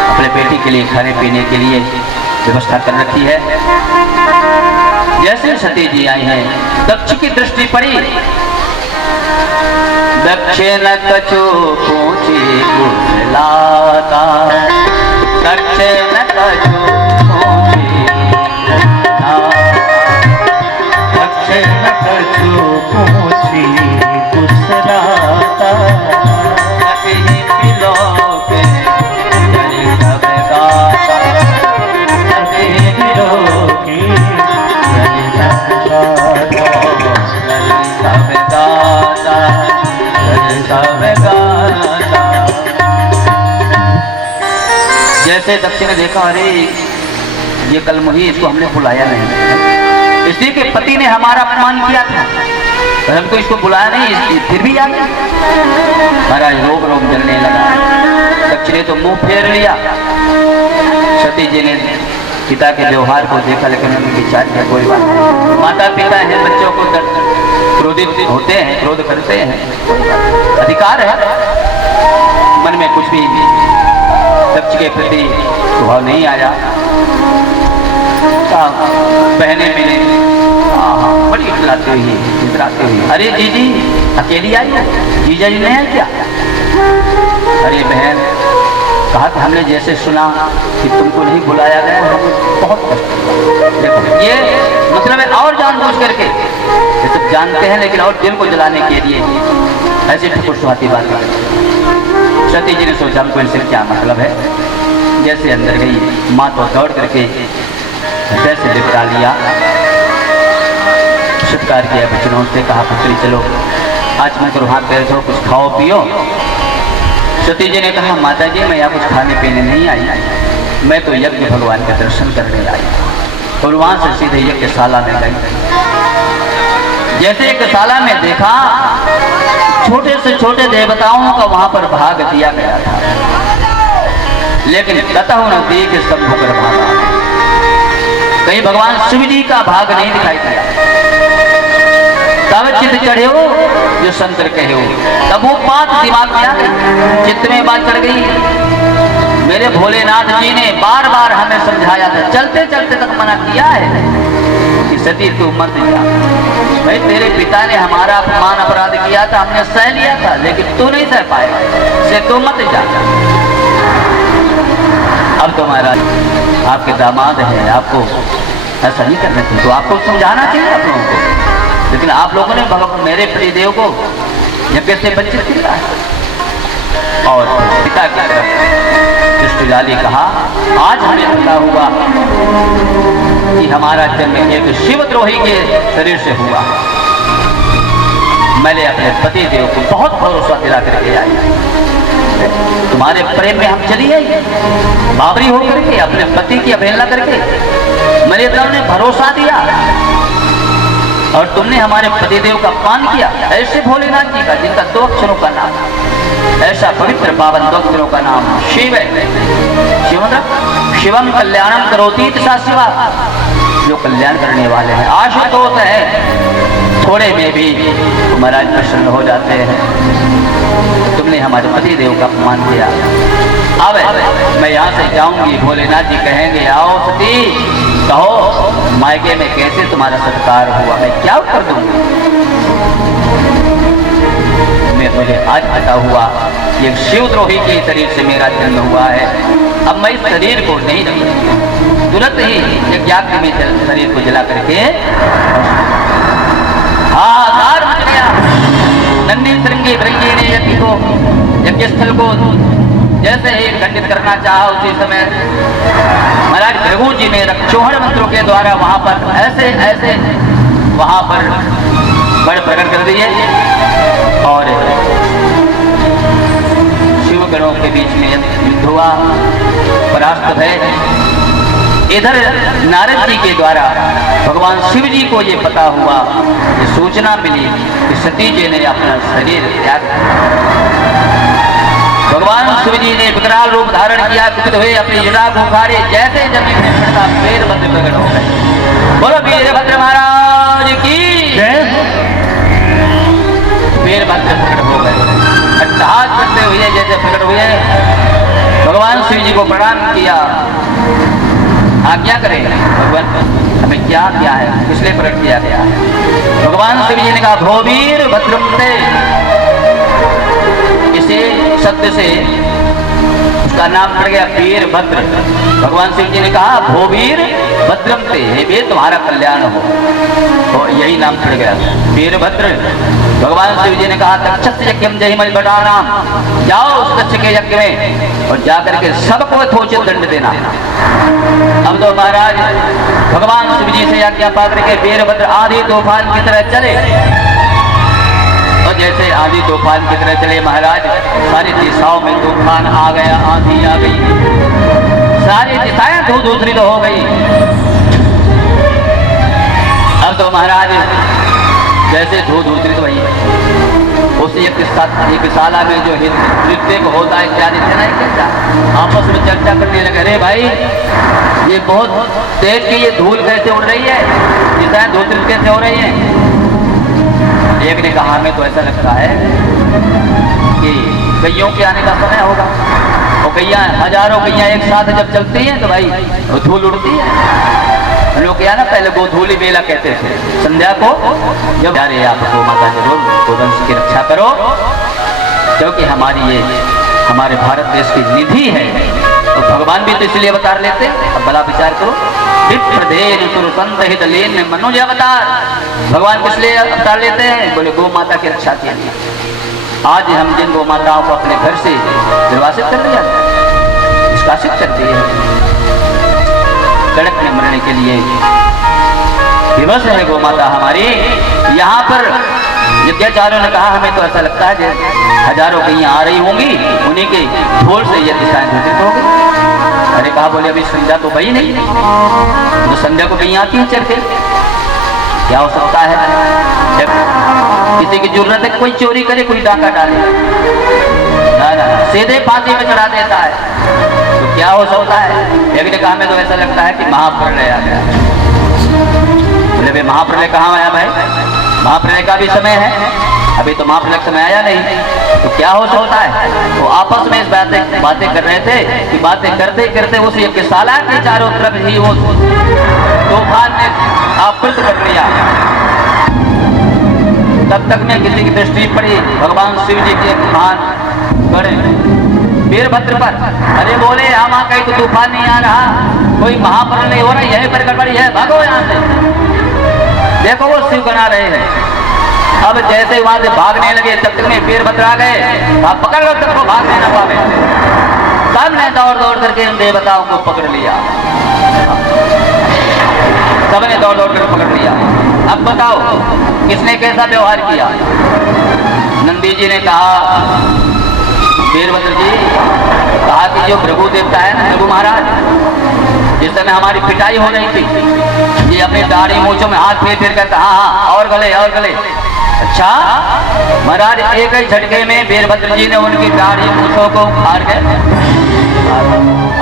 अपने बेटी के लिए खाने पीने के लिए व्यवस्था कर रखी है। जैसे सती जी आई हैं, दक्ष की दृष्टि पड़ी। दक्षिण कछु पूछी कुशलाता, दक्षिण कछु पूछी दक्षिण कछु पूछी कुशलाता, कभी बिलोके जल सब गाता, कभी बिलोके जल सब गाता, जल सब गाता, जल सब गाता। जैसे दक्षिण ने देखा, अरे ये कल मुही, इसको हमने बुलाया नहीं, इसी के पति ने हमारा अपमान किया था, हमको इसको बुलाया नहीं, फिर भी आ गया। महाराज रोग रोग जलने लगा। दक्ष ने तो मुंह फेर लिया। सती जी ने पिता के व्यवहार को देखा, लेकिन उन्होंने विचार किया कोई बात नहीं, माता पिता है, बच्चों को क्रोधित होते हैं, क्रोध करते हैं, अधिकार है। मन में कुछ भी दक्ष के प्रति स्वभाव नहीं आया। बहने मिले, बड़ी इतराती हुई, अरे जीजी अकेली आई है, जीजा जी नहीं है क्या? अरे बहन, कहा कि हमने जैसे सुना कि तुमको नहीं बुलाया गया, हमें बहुत कष्ट। देखो ये मतलब है, और जानबूझ करके ये सब जानते हैं, लेकिन और दिल को जलाने के लिए ऐसी ठकुर सुहाती बात करते। सती जी ने सोचा हमको इनसे क्या मतलब है। जैसे अंदर गई, माँ तो दौड़ करके हृदय से लिपटा लिया, सत्कार किया बच्चों से, कहा पुत्री चलो आज मैं तो हाथ पैर धो, कुछ खाओ पियो। सती जी ने कहा माता जी मैं यहाँ कुछ खाने पीने नहीं आई, मैं तो यज्ञ भगवान के दर्शन करने आई। और वहां से सीधे यज्ञशाला में गई। जैसे यज्ञशाला में देखा छोटे से छोटे देवताओं का वहां पर भाग दिया गया था, लेकिन ततः न देख सब होकर भागा। कहीं भगवान शिव जी का भाग नहीं दिखाई दिया। तब चित्त चढ़े हो जो शंकर कहे हो, तब वो बात दिमाग में आ गई, चित्त में बात चढ़ गई। मेरे भोलेनाथ जी ने बार बार हमें समझाया था, चलते चलते तक मना किया है कि सती तू मत जा। भाई तेरे पिता ने हमारा अपमान अपराध किया था, हमने सह लिया था, लेकिन तू नहीं सह पाएगा, से तू मत जा। अब तो महाराज आपके दामाद है, आपको ऐसा नहीं करना चाहिए, तो आपको समझाना चाहिए आप लोगों को, लेकिन आप लोगों ने मेरे प्रियदेव को यज्ञ से वंचित किया है। और पिता की तरफ दृष्टि डाली, कहा आज हमें पता हुआ कि हमारा जन्म एक शिवद्रोही के शरीर से हुआ। मैंने अपने पति देव को बहुत भरोसा दिला करके आई, तुम्हारे प्रेम में हम चली आई, बाबरी होकर के अपने पति की अवहेलना करके मेरे देव ने भरोसा दिया और तुमने हमारे पतिदेव का अपमान किया। ऐसे भोलेनाथ जी का जिनका 2 अक्षरों का नाम, ऐसा पवित्र पावन 2 अक्षरों का नाम शिव है। शिव मतलब शिवम कल्याणम करोति तथा शिवा, जो कल्याण करने वाले हैं। आशुतोष है, थोड़े में भी महाराज प्रसन्न हो जाते हैं। तुमने हमारे पतिदेव का अपमान किया, अब मैं यहाँ से जाऊंगी, भोलेनाथ जी कहेंगे आओ सती कहो मायके में कैसे तुम्हारा सत्कार हुआ, मैं क्या उत्तर दूंगा। मैं मुझे आज पता हुआ ये शिवद्रोही के शरीर से मेरा जन्म हुआ है, अब मैं इस शरीर को नहीं रखूंगा। तुरंत ही एक याज्ञ में शरीर को जला करके हाहाकार मच गया। नंदी श्रृंगी भृंगी ने यज्ञ को, यज्ञ स्थल को जैसे ही खंडित करना चाहा, उसी समय महाराज भृगु जी ने चौहड़ मंत्रों के द्वारा वहां पर ऐसे ऐसे वहां पर बड़ प्रकट कर दिए और शिवगणों के बीच में युद्ध हुआ, परास्त भय। इधर नारद जी के द्वारा भगवान शिव जी को ये पता हुआ, ये सूचना मिली कि सती जी ने अपना शरीर त्याग दिया। भगवान शिव जी ने विकराल रूप धारण किया, कुपित हुए अपनी जटा को उखाड़े, जैसे जमीन में पड़ता वीरभद्र प्रकट हो गए। बोलो वीरभद्र महाराज की जय। वीरभद्र प्रकट हो गए, अट्टहास करते हुए जैसे प्रकट हुए, भगवान शिव जी को प्रणाम किया। आज्ञा करें भगवान, हमें क्या क्या है, किसलिए प्रकट किया गया है। भगवान शिव जी ने कहा भोवीर भद्रम ते, इसे शब्द से उसका नाम पड़ गया वीरभद्र। भगवान शिव जी ने कहा भोवीर भद्रम ते, हे वीर तुम्हारा कल्याण हो, तो यही नाम पड़ गया वीरभद्र। भगवान शिव जी ने कहा तक्षस यज्ञम जहिमल बटाना, जाओ उस तक्ष के यज्ञ में और जाकर के सबको यथोचित दंड देना। अब तो महाराज भगवान शिव जी से आज्ञा पा करके वीरभद्र आधी तूफान की तरह चले, और जैसे आधी तूफान की तरह चले महाराज, सारी दिशाओं में तूफान आ गया, आंधी आ गई, सारी दिशाएं धूल-धूसरित हो गई। अब तो महाराज जैसे धूल-धूसरित हुई, उसी एक शाला में जो नृत्य को होता है इत्यादि कैसा आपस में चर्चा करने लगे, अरे भाई ये बहुत तेज की ये धूल कैसे उड़ रही है, दिशाएं धूल कैसे हो रही है। एक ने कहा हमें तो ऐसा लगता है कि गैयों के आने का समय होगा, और गैया हजारों गैया एक साथ जब चलती हैं तो भाई वो धूल उड़ती है। लोग क्या ना पहले गोधूली बेला कहते थे, संध्या को जब अरे आप गौ माता जरूर गोवंश की रक्षा करो, क्योंकि हमारी ये हमारे भारत देश की निधि है। तो भगवान भी तो इसलिए अवतार लेते हैं। अब बड़ा विचार करो, मनुज अवतार भगवान किस लिए अवतार लेते हैं, बोले गौ माता की रक्षा के लिए। आज हम जिन गौ माताओं को अपने घर से निर्वासित कर दिया, निष्कासित कर दिए, तड़प में मरने के लिए विवश है गौ माता हमारी। यहाँ पर यज्ञाचार्यों ने कहा हमें तो ऐसा लगता है जैसे हजारों गैयां आ रही होंगी, उन्हीं के ढोल से ये दिशाएं घोषित हो गई। अरे कहा बोले अभी संध्या तो भई नहीं, तो संध्या को गैयां आती है चढ़ के, क्या हो सकता है? जब किसी की जरूरत है कोई चोरी करे, कोई डाका डाले, ना ना सीधे फांसी में चढ़ा देता है, तो क्या हो सकता है? लेकिन कहा हमें तो ऐसा लगता है कि महाप्रलय आ गया। बोले भाई महाप्रलय कहाँ आया भाई? महाप्रलय का भी समय है, अभी तो महाप्रलय समय आया नहीं, तो क्या हो सकता है? वो आपस में इस बातें कर रहे थे कि बातें करते करते उस यज्ञशाला के चारों तरफ ही वो तूफान ने आवृत कर लिया। तब तक में किसी की दृष्टि पड़ी भगवान शिव जी के महान बड़े वीरभद्र पर। अरे बोले यहाँ कहीं तो तूफान नहीं आ रहा, कोई महाप्रलय हो रहा है, यहीं पर गड़बड़ी है, भागो यहाँ से। देखो वो शिव बना रहे हैं। अब जैसे वहां से भागने लगे तब तक में वीरभद्र आ गए, आप पकड़ लो, सबको भागने न पावे। सबने दौड़ दौड़ करके इन देवताओं को पकड़ लिया, सबने दौड़ दौड़ कर पकड़ लिया। अब बताओ किसने कैसा व्यवहार किया? नंदी जी ने कहा, वीरभद्र जी कहा कि जो प्रभु देवता है ना, प्रभु महाराज, जिस समय हमारी पिटाई हो रही थी, ये अपने दाढ़ी मूंछों में हाथ फेर फेर कर कहा हाँ और गले और गले। अच्छा महाराज, एक ही झटके में वीरभद्र जी ने उनकी दाढ़ी मूंछों को उखाड़ के,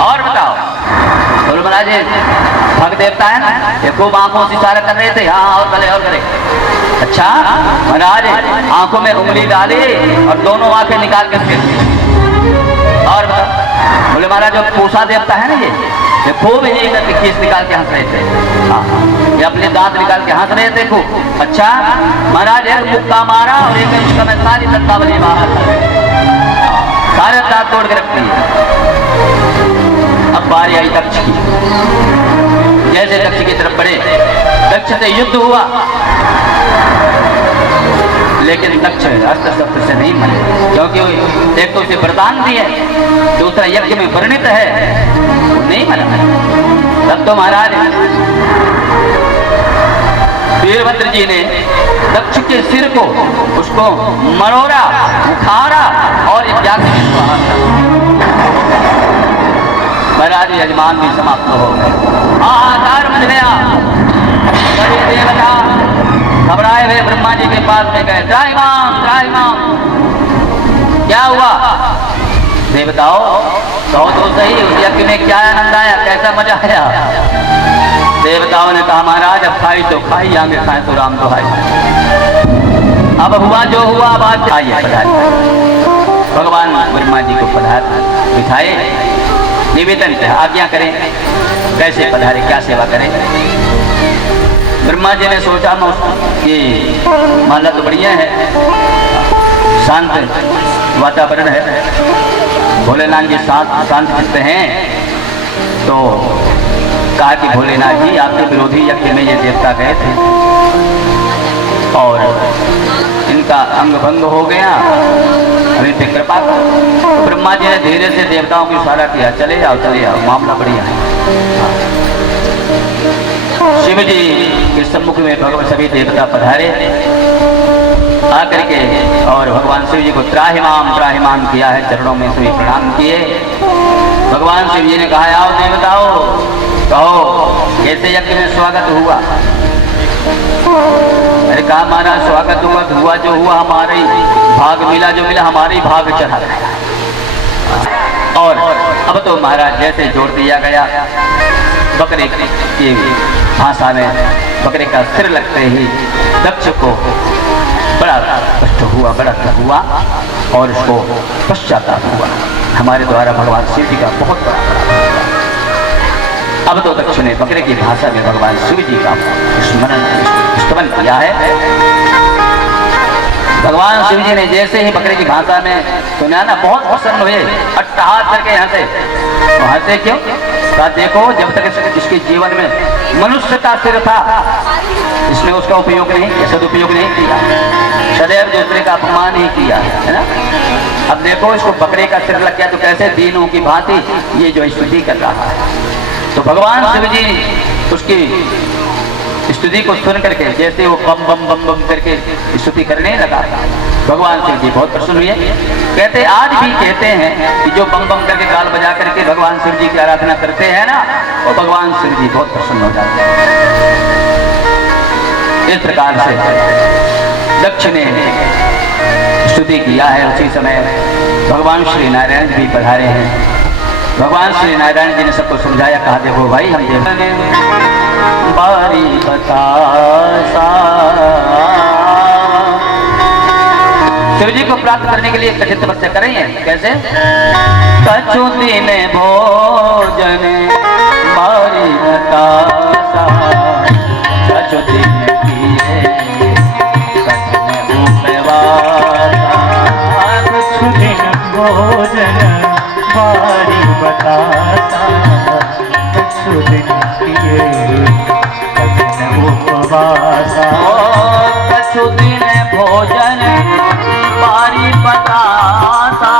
और बताओ बोलो महाराज भक्त देवता है ना, ये खूब आंखों से इशारा कर रहे थे, हाँ और गले और गले। अच्छा महाराज आंखों में उंगली डाली और दोनों आंखें निकाल के फेंक, और बोले महाराज जो पूषा देवता है ना, ये खूब ही खींच निकाल के हंस रहे थे, हाँ ये अपने दांत निकाल के हंस रहे थे खूब। अच्छा महाराज एक मुक्का मारा और एक मुक्का में सारी दंतावली बाहर, सारे दांत तोड़ के रख दिए। अब बारी आई दक्ष की। जैसे दक्ष की तरफ बढ़े, दक्ष से युद्ध हुआ, लेकिन दक्ष अस्त्र शस्त्र से नहीं मरे, क्योंकि एक तो उसे वरदान दिए, दूसरा यज्ञ में वर्णित है, नहीं मरा। तब तो महाराज वीरभद्र जी ने दक्ष के सिर को उसको मरोड़ा, उखाड़ा और यज्ञ में महाराज यजमान भी समाप्त हो गए। हाहाकार मच गया, बड़े देवता घबराए हुए ब्रह्मा जी के पास में गए, त्राहिमाम त्राहिमाम, क्या हुआ? देवताओं कहो तो सही, उस यज्ञ में क्या आनंद आया, कैसा मजा आया? देवताओं ने कहा महाराज अब खाई तो खाई, आगे खाए तो राम तो खाई। अब हुआ जो हुआ, अब आज आइए पधारिए। भगवान ब्रह्मा जी को पधार बिठाए, निवेदन किया आज्ञा करें, कैसे पधारे, क्या सेवा करें? ब्रह्मा जी ने सोचा कि माला तो बढ़िया है, शांत वातावरण है, भोलेनाथ जी शांत चित्त हैं, तो कहा कि भोलेनाथ जी आपके विरोधी यज्ञ में ये देवता गए थे और इनका अंग भंग हो गया, अभी पे कृपा करो। तो ब्रह्मा जी ने धीरे से देवताओं को इशारा किया, चले जाओ मामला बढ़िया है। शिव जी के सम्मुख में भगवान सभी देवता पधारे आकर के, और भगवान शिव जी को त्राहिमाम किया है, चरणों में सभी प्रणाम किए। भगवान शिव जी ने कहा आओ देवताओं, कहो कैसे यज्ञ में स्वागत हुआ? अरे कहा हमारा स्वागत हुआ जो हुआ, हमारे भाग मिला जो मिला, हमारी भाग चढ़ा गया। और अब तो महाराज जैसे जोड़ दिया गया, बकरे की भाषा में बकरे का सिर लगते ही दक्ष को बड़ा कष्ट हुआ, बड़ा दुख हुआ और उसको पश्चाताप हुआ, हमारे द्वारा भगवान शिव जी का बहुत बड़ा अपराध। अब तो दक्ष ने बकरे की भाषा में भगवान शिव जी का स्तवन किया है। भगवान शिव जी ने जैसे ही बकरे की भाषा में सुना ना, बहुत प्रसन्न हुए, अट्टहास करके हंसे। तो हंसे क्यों? कहा देखो जब तक इसके जीवन में मनुष्य का सिर था, इसने उसका उपयोग नहीं किया, सदुपयोग नहीं किया, सदैव दूसरे का अपमान ही किया, है ना। अब देखो इसको बकरे का सिर लग गया तो कैसे दीनों की भांति ये जो स्तुति कर रहा है। तो भगवान शिव जी उसकी स्तुति को सुन करके जैसे वो बम बम बम बम करके स्तुति करने लगा, भगवान शिव जी बहुत प्रसन्न हुए। कहते आज भी कहते हैं कि जो बम बम करके ताल बजा करके भगवान शिव जी की आराधना करते हैं ना, वो भगवान शिव जी बहुत प्रसन्न हो जाते हैं। इस प्रकार से दक्ष ने स्तुति किया है। उसी समय भगवान श्री नारायण भी पधारे हैं। भगवान श्री नारायण जी ने सबको समझाया, कहा देखो भाई हम देवने बारी बतासा शिव जी को प्राप्त करने के लिए कठिन तपस्या कर रही है। कैसे? कछु दिन भोजन बारी बतासा, कछु दिन किए कठिन उपवासा, कछु दिन भोजन बारी बतासा, कछु दिन किए कठिन उपवासा। कछु दिन भोजन बारी बतासा,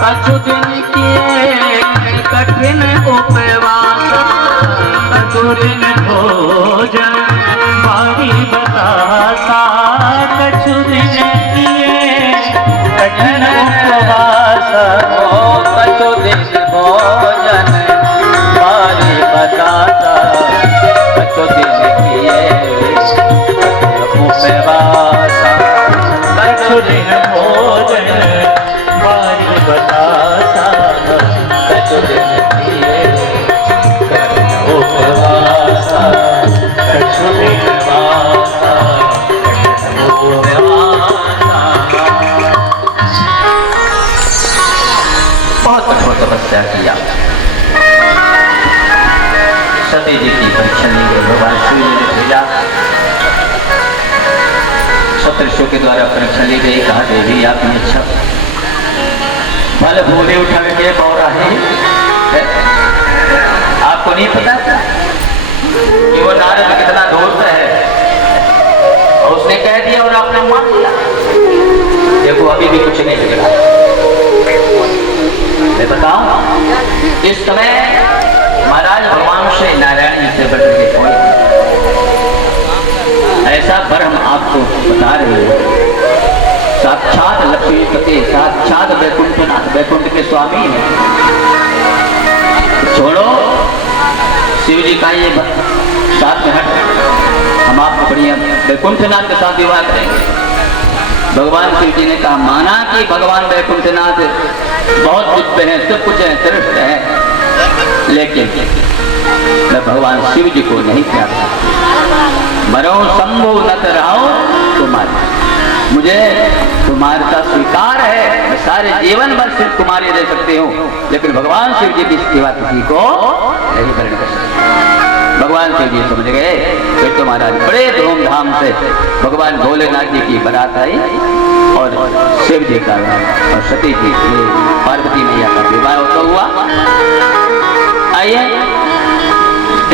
कछु दिन किए कठिन उपवासा, कछु दिन भोजन बारी बतासा, कछु दिन किए कठिन उपवासा। कछु दिन भोजन बारी बतासा, कछु दिन किए उपवासा, कछु दिन भोजन बारी बतासा, कछु दिन किए कठिन उपवासा, कछु दिन उपवासा, कठिन उपवासा। बहुत कठोर तपस्या किया। सती जी की परीक्षा ली गई। भगवान शिव जी ने भेजा, सप्तऋषियों के द्वारा परीक्षा ली गई। कहा देवी आपने अच्छा फल फूले उठा के बौराहे, आपको नहीं पता कि वो नारद कितना धूर्त है, और उसने कह दिया और आपने मान लिया। देखो अभी भी कुछ नहीं बिगड़ा। मैं बताऊं, इस समय महाराज भगवान श्री नारायण जी से बढ़ के कोई ऐसा वर हम आपको बता रहे हैं। साक्षात लक्ष्मीपति, साक्षात वैकुंठनाथ, वैकुंठ के स्वामी हैं। छोड़ो शिव जी का ये साथ में हट, हम आपको बढ़िया वैकुंठनाथ के साथ विवाह करेंगे। भगवान शिव जी ने कहा, माना कि भगवान वैकुंठनाथ बहुत दिव्य हैं, सब कुछ है, श्रेष्ठ है, लेकिन मैं भगवान शिव जी को नहीं चाहता। मरो शंभु नत रहो तुम्हारे, मुझे तुम्हारा स्वीकार है। मैं सारे जीवन भर सिर्फ तुम्हारे दे सकती हूँ, लेकिन भगवान शिव जी की सेवा किसी को नहीं करने कर सकती। भगवान शिव जी समझ गए। फिर तो महाराज बड़े धूमधाम से भगवान भोलेनाथ जी की बारात आई और शिव जी का और सती जी की, पार्वती मैया का विवाह होता हुआ। आइए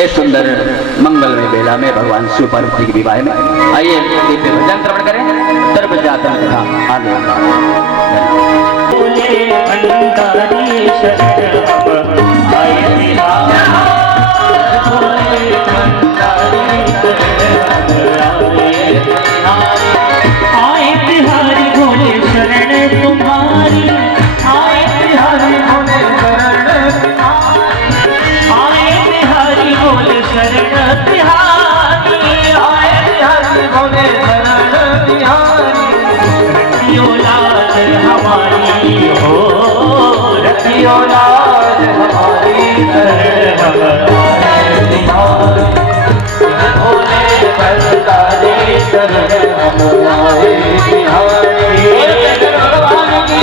इस सुंदर मंगलमय बेला में भगवान शिव पार्वती के विवाह में आइए दिव्य भजन श्रवण करें। सर्व जातन तथा आने आए बिहारी भोले शरण तुम्हारी, आए बिहारी भोले शरण, आए बिहारी भोले शरण बिहारी, आए बिहारी भोले शरण बिहारी। रखियो लाज हमारी हो, रखियो लाज हमारी भोले बलदारी शरण हमारे बिहारी। भगवान की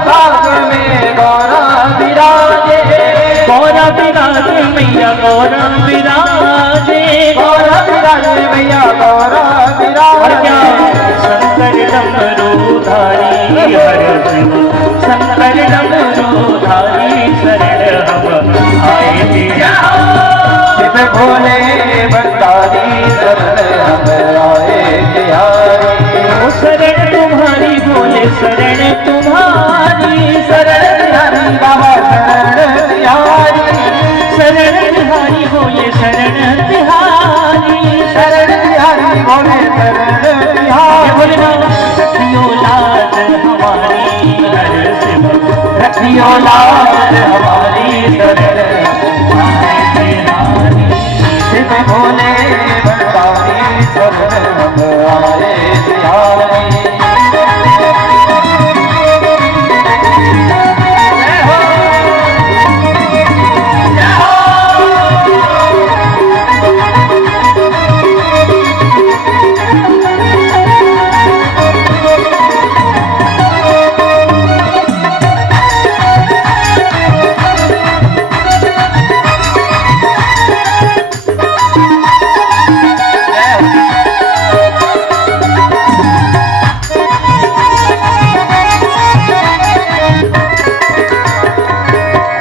भाग में गौरा विराजे, गौरा विराजे मैया गौरा विराजे, गौरा विराजे मैया गौरा और क्या विराजे। शंकर डमरूधारी हर शिव, शंकर डमरूधारी शरण हम आए तेरा। शिव भोले भंडारी शरण हम आए तिहारी। ओ शरण तुम्हारी बोले शरण तुम्हारी, शरण हरि बाबा शरण तिहारी, शरण तिहारी बोले शरण तिहारी, शरण हरि भोले शरण ये तिहारी। बोले ना रखियो लाज हमारी हर शिव, रखियो लाज हमारी शरण तिहारी। शिव भोले भंडारी शरण हम आए तिहारी।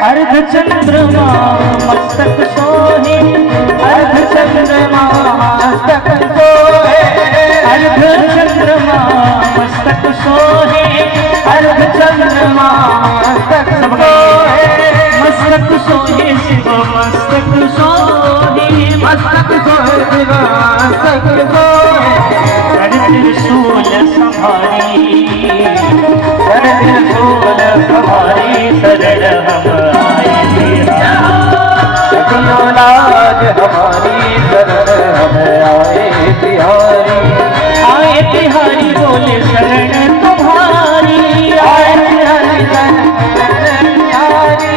अर्ध चंद्रमा मस्तक सोहे, अर्ध चंद्रमा मस्तक सोहे, अर्ध चंद्रमा मस्तक सोहे, अर्ध चंद्रमा मस्तक सोहे, मस्तक सोहे शिव मस्तक सोहे, मस्तक सोहे शिव मस्तक सोहे। कर त्रिशूल संभारी, कर त्रिशूल हमारी शरण हम आए तेरा। रखियो लाज हमारी शरण हम आए तिहारी। आए तिहारी बोले शरण तुम्हारी, आए तिहारी शरण तिहारी,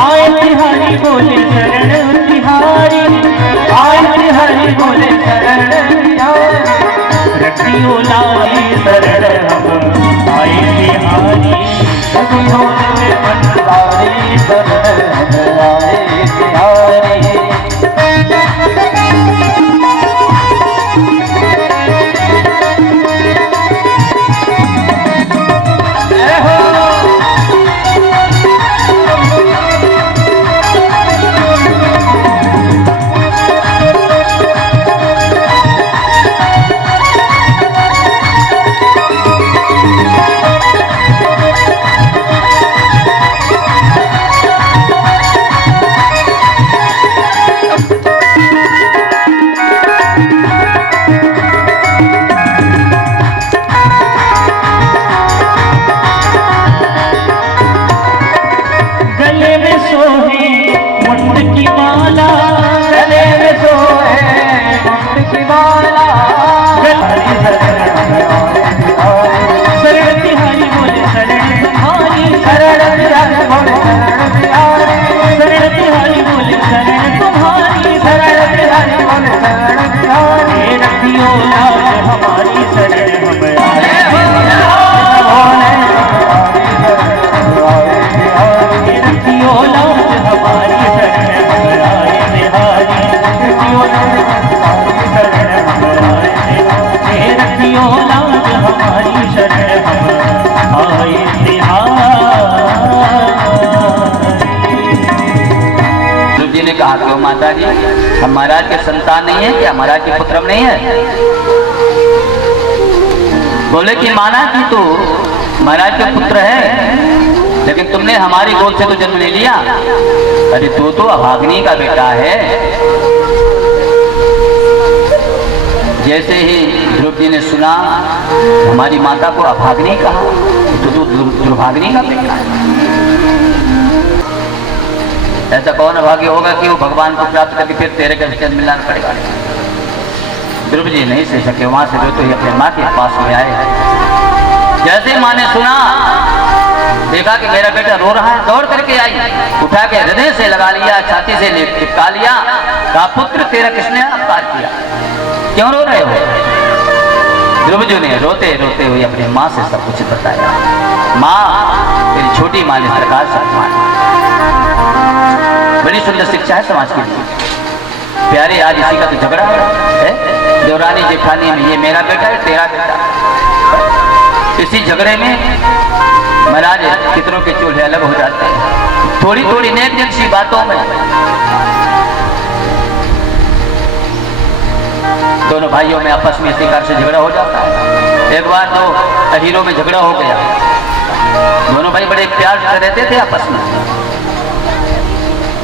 आए तिहारी बोले शरण तिहारी, आए तिहारी बोले शरण तिहारी। रखियो लाई शरण हम आए तिहारी। रखियो भंडारी शरण हम आए तिहारी। जय हो। गले में सोहे मुंड की माला, गले में सोहे मुंड की माला। गले शरण तिहारी बोले शरण तुम्हारी, शरण तिहारी बोले शरण तिहारी, शरण तिहारी बोले शरण तुम्हारी, शरण तिहारी बोले शरण तिहारी। ये रखियो लाज हमारी शरण हम आए। ये रखियो लाज हमारी शरण हम आए बिहारी, रखियो लाज शरण हम आए बिहारी, ये रखियो लाज हमारी शरण हम आए बिहारी। ध्रुव जी ने कहा कि माता जी हम महाराज के संतान नहीं है क्या, महाराज के पुत्र नहीं है? बोले कि माना कि तू महाराज के पुत्र है, लेकिन तुमने हमारी गोद से तो जन्म नहीं लिया। अरे तू तो अभाग्नि का बेटा है। जैसे ही ध्रुव जी ने सुना हमारी माता को अभाग्नि कहा, तो तू दुर्भाग्नि का बेटा है। ऐसा कौन अभाग्य होगा कि वो भगवान को प्राप्त करके फिर तेरे के साथ मिलना पड़ेगा? ध्रुव जी नहीं सह सके, वहां से जो तो ही अपने माँ के पास में आए। जैसे माँ ने सुना, देखा कि मेरा बेटा रो रहा है, दौड़ करके आई, उठा के हृदय से लगा लिया, छाती से चिपका लिया, कहा पुत्र तेरा किसने अपकार किया, क्यों रो रहे हो? ध्रुव जी ने रोते रोते हुए अपनी माँ से सब कुछ बताया। माँ छोटी माँ ने सरकार सम्मान। बड़ी सुंदर शिक्षा है समाज के लिए। प्यारे आज इसी का तो झगड़ा है, देवरानी जेठानी में, ये मेरा बेटा है तेरा बेटा। इसी झगड़े में महाराज कितनों के चूल्हे अलग हो जाते हैं, थोड़ी थोड़ी नेक नेक सी बातों में। दोनों भाइयों में आपस में इसी कार से झगड़ा हो जाता है। एक बार तो अहीरों में झगड़ा हो गया, दोनों भाई बड़े प्यार से रहते थे आपस में।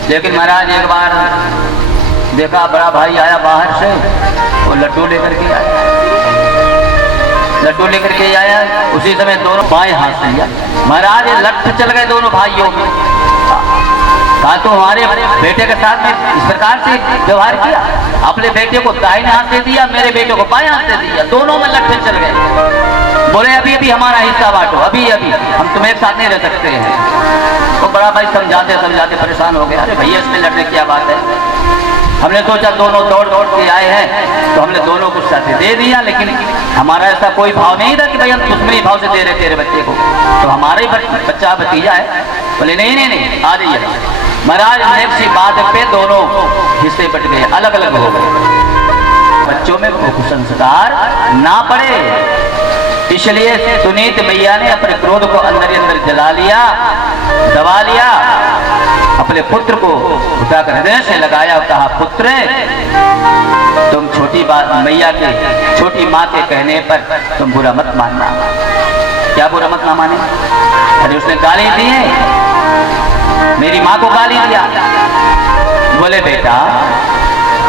लेकिन महाराज एक बार देखा बड़ा भाई आया बाहर से, वो लड्डू लेकर के आया, लड्डू लेकर के आया। उसी समय दोनों बाएं हाथ से लिया, महाराज लट चल गए दोनों भाइयों में। कहा तो हमारे बेटे के साथ में इस प्रकार से व्यवहार किया, अपने बेटे को दाहिने हाथ से दिया, मेरे बेटे को बाएं हाथ से दिया, दोनों में लट चल गए। बोले अभी अभी हमारा हिस्सा बांटो, अभी अभी हम तुम्हें एक साथ नहीं रह सकते हैं। तो बड़ा भाई समझाते समझाते परेशान हो गया, अरे भैया इसमें लड़ने की क्या बात है। हमने सोचा दोनों दौड़ दौड़ के आए हैं तो हमने दोनों को साथ दे दिया, लेकिन हमारा ऐसा कोई भाव नहीं था कि भाई हम दुश्मनी भाव से दे रहे तेरे बच्चे को, तो हमारा ही बच्चा भतीजा है। बोले नहीं नहीं नहीं आ जाइए। महाराज नेक सी बात पे दोनों हिस्से बट गए, अलग अलग हो गए। बच्चों में संस्कार ना पड़े, इसलिए सुनीत मैया ने अपने क्रोध को अंदर ही अंदर जला लिया, दबा लिया, अपने पुत्र को उठाकर हृदय से लगाया और कहा पुत्र तुम छोटी बात मैया के, छोटी माँ के कहने पर तुम बुरा मत मानना। क्या बुरा मत ना माने? अरे उसने गाली दी है, मेरी माँ को गाली दिया। बोले बेटा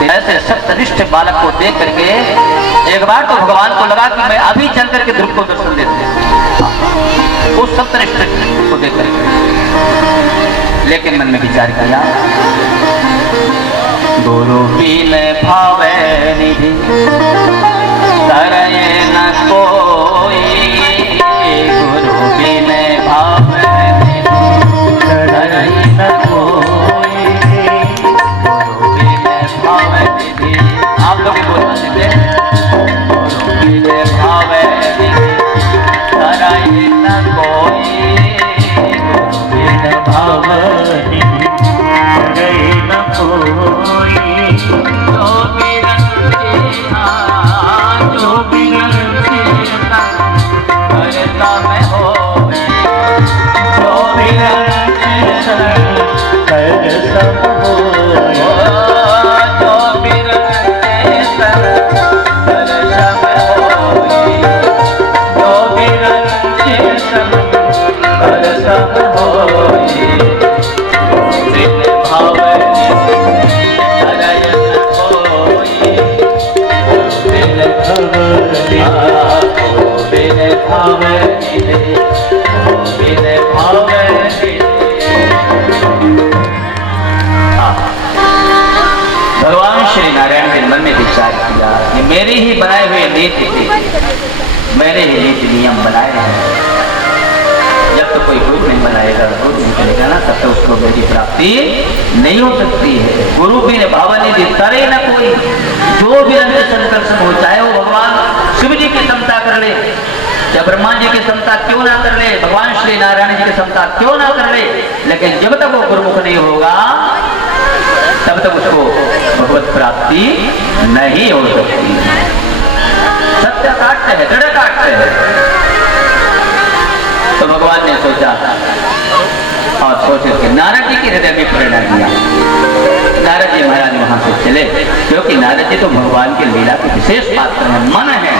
ऐसे सत्यनिष्ठ बालक को देख करके एक बार तो भगवान को लगा कि मैं अभी चल करके ध्रुव को दर्शन देते, उस सत्यनिष्ठ को देख करके। लेकिन मन में विचार किया गुरु बिन भावे निधि तरय न कोई, गुरु बिन भावे तरय न कोई, गुरु बिन भावे निधि। आप लोग भी बोलना सीखे, गुरु बिन भावे निधि तरय न कोई, गुरु बिन भावे मेरे ही बनाए हुए नीति थे, मेरे ही नीति नियम बनाए हैं। जब तक कोई गुरु नहीं बनाएगा, गुरु नहीं करेगा ना, तब तक उसको मेरी प्राप्ति नहीं हो सकती है। गुरु भी ने भावनिधि करे न कोई, जो भी अंदर संकर्षण हो, चाहे वो भगवान शिव जी की क्षमता कर ले या ब्रह्मा जी की क्षमता क्यों ना कर ले, भगवान श्री नारायण जी की क्षमता क्यों ना कर ले, लेकिन जब तक वो गुरुमुख नहीं होगा तब तक उसको भगवत प्राप्ति नहीं हो सकती। सत्य काटते हैं, दृढ़ काटते हैं। तो भगवान ने सोचा और सोचे कि नारद जी के हृदय में प्रेरणा दिया। नारद जी महाराज वहां से चले, क्योंकि नारद जी तो भगवान की लीला के विशेष पात्र हैं, मन है।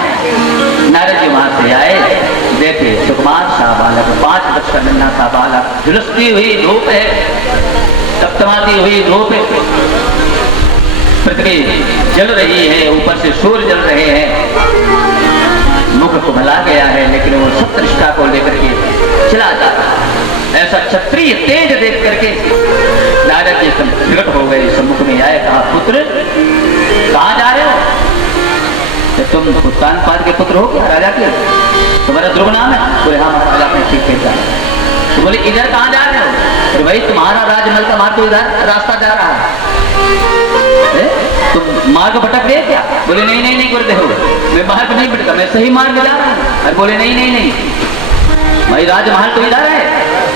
नारद जी वहां से आए, देखे सुकुमार सा बालक, 5 वर्ष का नन्हा सा बालक, झुलसती हुई धूप है, तपतमाती हुई धूप, पृथ्वी जल रही है, ऊपर से सूर्य जल रहे हैं, मुख को भला गया है, लेकिन वो सत्यनिष्ठा को लेकर के चला जा रहा है। ऐसा क्षत्रिय तेज देख करके नारद जी प्रकट हो गए, सम्मुख में आए, कहा पुत्र कहाँ जा रहे हो? तुम उत्तानपाद के पुत्र हो क्या, राजा के? तुम्हारा ध्रुव नाम है? बोले हाँ महाराज आपने ठीक कहता है। तो बोले इधर कहाँ जा रहे हो? तो भाई तुम्हारा राजमहल का मार्ग तो इधर रास्ता जा रहा है, तुम मार्ग भटक गए क्या? बोले नहीं नहीं नहीं गुरुदेव, मैं मार्ग नहीं भटका, मैं सही मार्ग जा रहा हूँ। अरे बोले नहीं नहीं नहीं भाई राजमहल तो इधर है,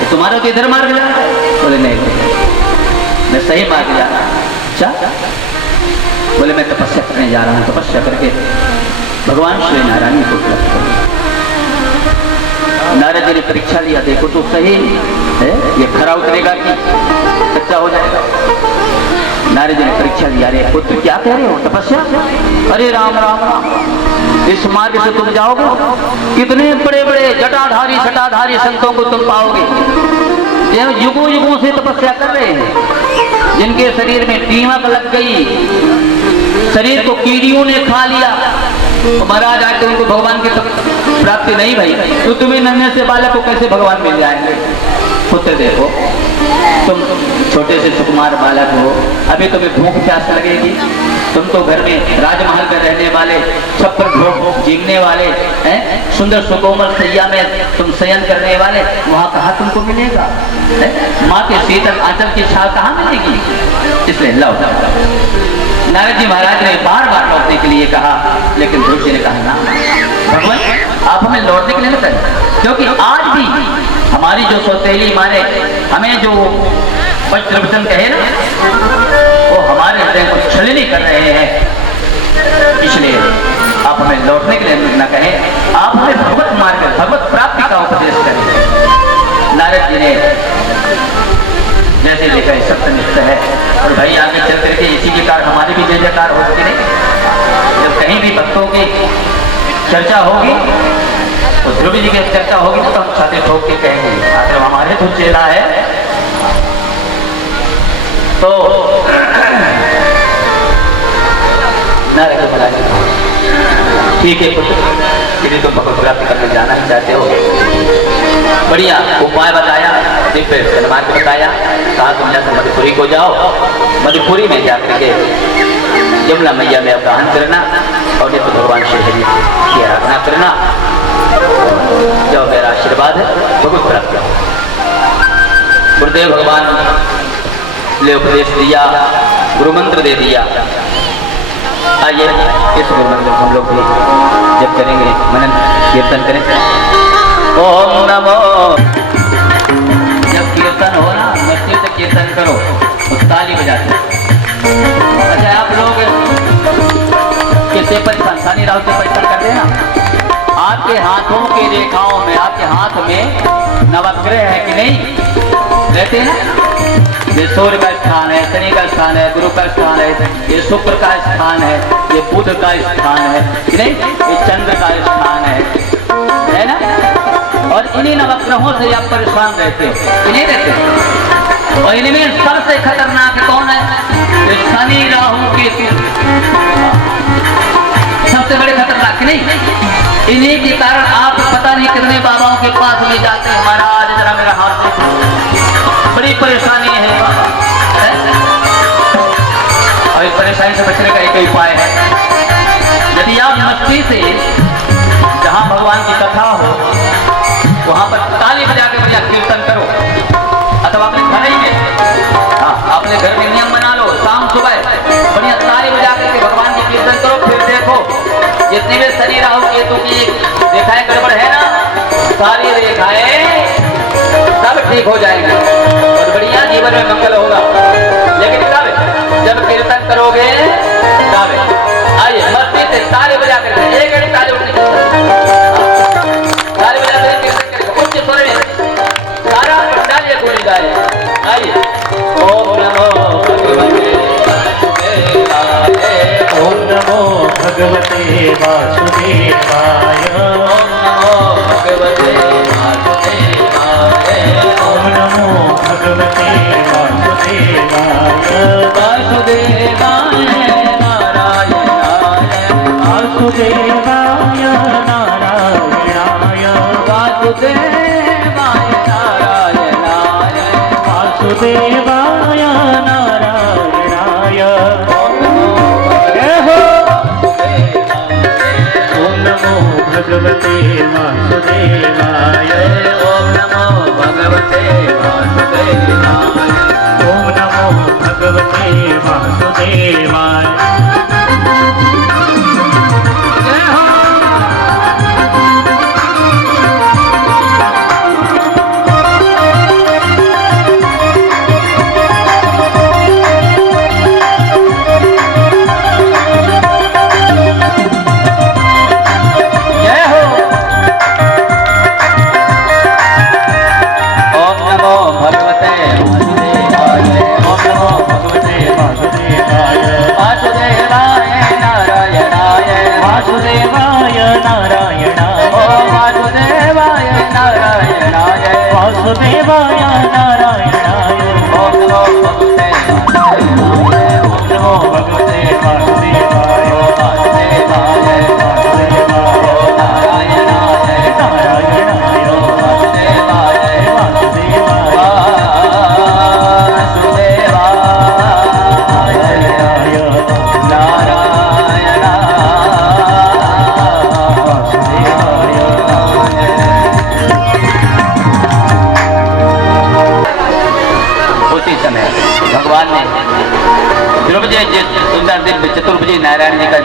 तो तुम्हारा तो इधर मार्ग जा रहा है। बोले नहीं, मैं सही मार्ग जा रहा हूँ। अच्छा, बोले मैं तपस्या करने जा रहा हूँ, तपस्या करके भगवान श्री नारायण को प्राप्त करूँ। नारद जी ने परीक्षा लिया, देखो तो सही है, ये खरा उतरेगा कि कच्चा हो जाएगा। नारद जी ने परीक्षा लिया, अरे पुत्र क्या कह रहे हो, तपस्या? अरे राम राम राम, इस मार्ग से तुम जाओगे, कितने बड़े बड़े जटाधारी सटाधारी संतों को तुम पाओगे, ये युगों युगों से तपस्या कर रहे हैं, जिनके शरीर में दीमक लग गई, शरीर को कीड़ियों ने खा लिया, तो महाराज आके उनको भगवान की प्राप्ति नहीं भाई, तो तुम्हें नन्हे से बालक को कैसे भगवान मिल जाएंगे? पुत्र देखो, तुम छोटे से सुकुमार बालक हो, अभी तुम्हें भूख प्यास लगेगी, तुम तो घर में राजमहल में रहने वाले, छप्पर भोग जीवने वाले हैं, सुंदर सुकोमल सैया में तुम शयन करने वाले, वहां कहाँ तुमको मिलेगा? माँ के शीतल आंचल की छाल कहाँ मिलेगी? इसलिए लो। नारद जी महाराज ने बार बार लौटने के लिए कहा, लेकिन ध्रुव जी ने कहा ना भगवान, आप हमें लौटने के लिए मत करें, क्योंकि आज भी हमारी जो सौतेली माने हमें जो वचन कहे ना, वो हमारे हृदय को छलनी कर रहे हैं, इसलिए आप हमें लौटने के लिए न कहें, आप हमें भगवत मार्ग भगवत प्राप्ति का उपदेश करें। नारद जी ने जैसे देखा सत्यनिष्ठ है, और भाई आगे चल करके इसी के कारण हमारी भी जय जयकार हो सके नहीं। जब कहीं भी भक्तों की चर्चा होगी, तो ध्रुव जी की चर्चा होगी, तो हम छाते ठोक के कहेंगे आखिर हमारे तो चेला है। तो नारद महाराज ठीक है पुत्र, यदि तुम भगवत प्राप्ति करने जाना ही चाहते हो, बढ़िया उपाय बताया, दिव्य सन्मार्ग बताया, कहा तुम यहाँ से मधुपुरी को जाओ, मधुपुरी में जाकर के यमुना मैया में अपहरण करना और नित्य भगवान श्री हरि की आराधना करना, जो मेरा आशीर्वाद है भगवत प्राप्त हो। गुरुदेव भगवान ने उपदेश दिया, गुरु मंत्र दे दिया। आइए इस गुरु मंत्र को हम लोग भी जब करेंगे, मनन कीर्तन करेंगे। ओम नमो, जब कीर्तन हो ना, मस्ती से कीर्तन करो तो ताली बजाते। अच्छा आप लोग कितने परेशानी राव से परेशान करते हैं ना, आपके हाथों की रेखाओं में, आपके हाथ में नवग्रह है कि नहीं रहते हैं ना, ये सूर्य का स्थान है, शनि का स्थान है, गुरु का स्थान है, ये शुक्र का स्थान है, ये बुध का स्थान है कि नहीं, ये चंद्र का स्थान है ना, और इन्हीं नवग्रहों से आप परेशान रहते हो कि नहीं रहते? और इनमें सबसे खतरनाक कौन है? शनि राहु केतु, सबसे बड़े खतरनाक नहीं। इन्हीं के कारण आप पता नहीं कितने बाबाओं के पास में जाते हैं, महाराज जरा मेरा हाथ देखो, बड़ी परेशानी है बाबा, और इस परेशानी से बचने का एक ही उपाय है, यदि आप मस्ती से जहां भगवान की कथा हो वहां पर ताली बजा के बढ़िया कीर्तन करो, अथवा अपने घर ही में, हाँ अपने घर में नियम बना लो, शाम सुबह बढ़िया ताली बजा करके भगवान की कीर्तन करो। फिर देखो जितनी भी शनि राहु केतु की रेखाएं गड़बड़ है ना, सारी रेखाएं सब ठीक हो जाएंगे और बढ़िया जीवन में मंगल होगा। लेकिन कब? जब कीर्तन करोगे तब। आइए मस्ती से ताली बजा करके, एक घड़ी ताली उठनी, ताली बजा करके उच्च स्वर में सारा ताली पूरी जाए। आइए ओम नमो भगवते वासुदेवाय, ओम नमो भगवते वासुदेवाय, ओम नमो भगवते वासुदेवाय, ओम नमो भगवते वासुदेवाय, वासुदेवाय नारायणाय, वासुदेवाय नारायणाय, वासुदेवाय नारायणाय, वासुदेवाय नारायणाय। ओम नमो भगवते वासुदेवाय, ओम नमो भगवते वासुदेवाय, ओम नमो भगवते वासुदेवाय। वासुदेवाय नारायणाय ओम नमो भगवते वासुदेवाय ओम नमो भगवते वासुदेवाय वासुदेवाय नारायणाय नारायणाय वासुदेवाय वासुदेवाय उसी समय भगवान ने ध्रुव जी जिस सुंदर दिव्य चतुर्भुजी नारायण जी का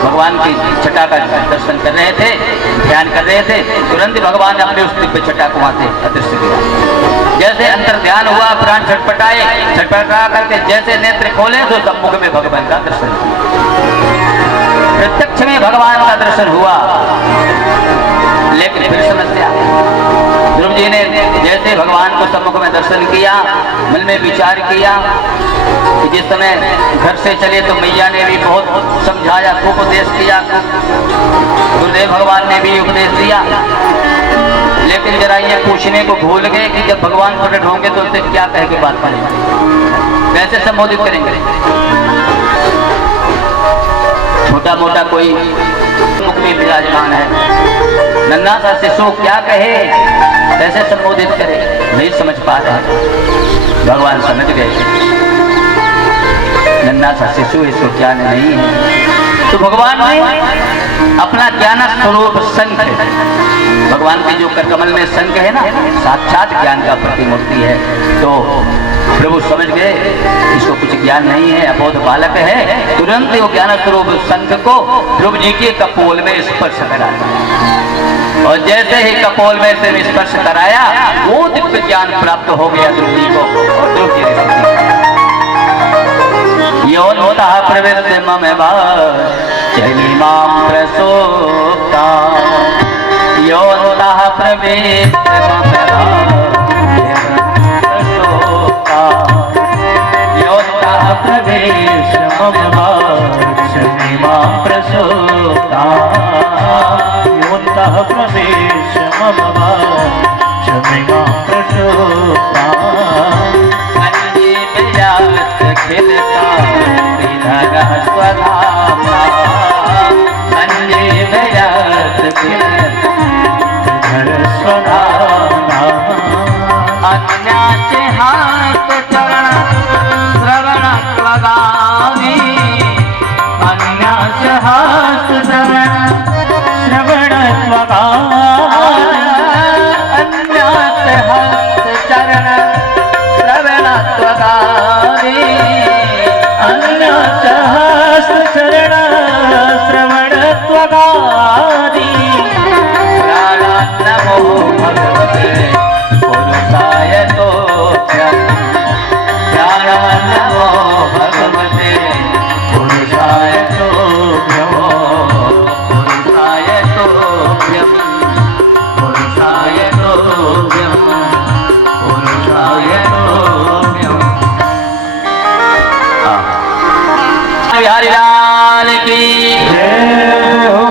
भगवान की छटा का दर्शन कर रहे थे, ध्यान कर रहे थे, तुरंत ही भगवान ने अपने उस दिव्य छटा को वहां से अदृश्य किया। जैसे अंतर ध्यान हुआ, प्राण छटपटाए, छटपटा करके जैसे नेत्र खोले तो सम्मुख में भगवान का दर्शन हुआ। प्रत्यक्ष में भगवान का दर्शन हुआ, लेकिन फिर समस्या। ध्रुव जी ने जैसे भगवान को सम्मुख में दर्शन किया, मन में विचार किया कि जिस समय घर से चले तो मैया ने भी बहुत समझाया, खूब उपदेश किया, गुरुदेव भगवान ने भी उपदेश दिया, लेकिन जरा ये पूछने को भूल गए कि जब भगवान प्रकट होंगे तो उनसे क्या कह के बात करेंगे, कैसे संबोधित करेंगे। छोटा मोटा कोई मुख में विराजमान है, नन्हा सा शिशु क्या कहे, कैसे संबोधित करे, नहीं समझ पा रहे। भगवान समझ गए नन्हा सा शिशु इसको ज्ञान नहीं है, तो भगवान ने अपना ज्ञान स्वरूप शंख, भगवान के जो करकमल में शंख है ना, साक्षात ज्ञान का प्रतिमूर्ति है, तो प्रभु समझ गए इसको कुछ ज्ञान नहीं है, अबोध बालक है। तुरंत वो ज्ञान स्वरूप शंख को ध्रुव जी के कपोल में स्पर्श करा, और जैसे ही कपोल में से स्पर्श कराया वो दिव्य ज्ञान प्राप्त हो गया ध्रुव जी को, और ध्रुव जी ने योऽन्तः प्रविश्य मम वाचनि मां प्रसोक्ता, योऽन्तः प्रविश्य मम प्रसोक्ता, योऽन्तः प्रविश्य मम वाचनि मां प्रसोक्ता, योऽन्तः प्रविश्य मम वाचनि मां प्रसोक्ता। खिलता श्रीधर स्वधामा, संजीवयात श्रीधर स्वधामा, अन्याचे हाथ चरण श्रवण त्वगामी, अन्यास हास शरण श्रवण त्वगामी, अन्याच हाथ चरण श्रवण त्वगामी, अन्यास हास शरण श्रवण त्वगामी। नमो भगवते पुरुषाय तोभ्यं, नमो भगवते पुरुषाय तोभ्यं, पुरुषाय तोभ्यं, पुरुषाय तोभ्यं, पुरुषाय तोभ्यं। बिहारी लाल की जय हो।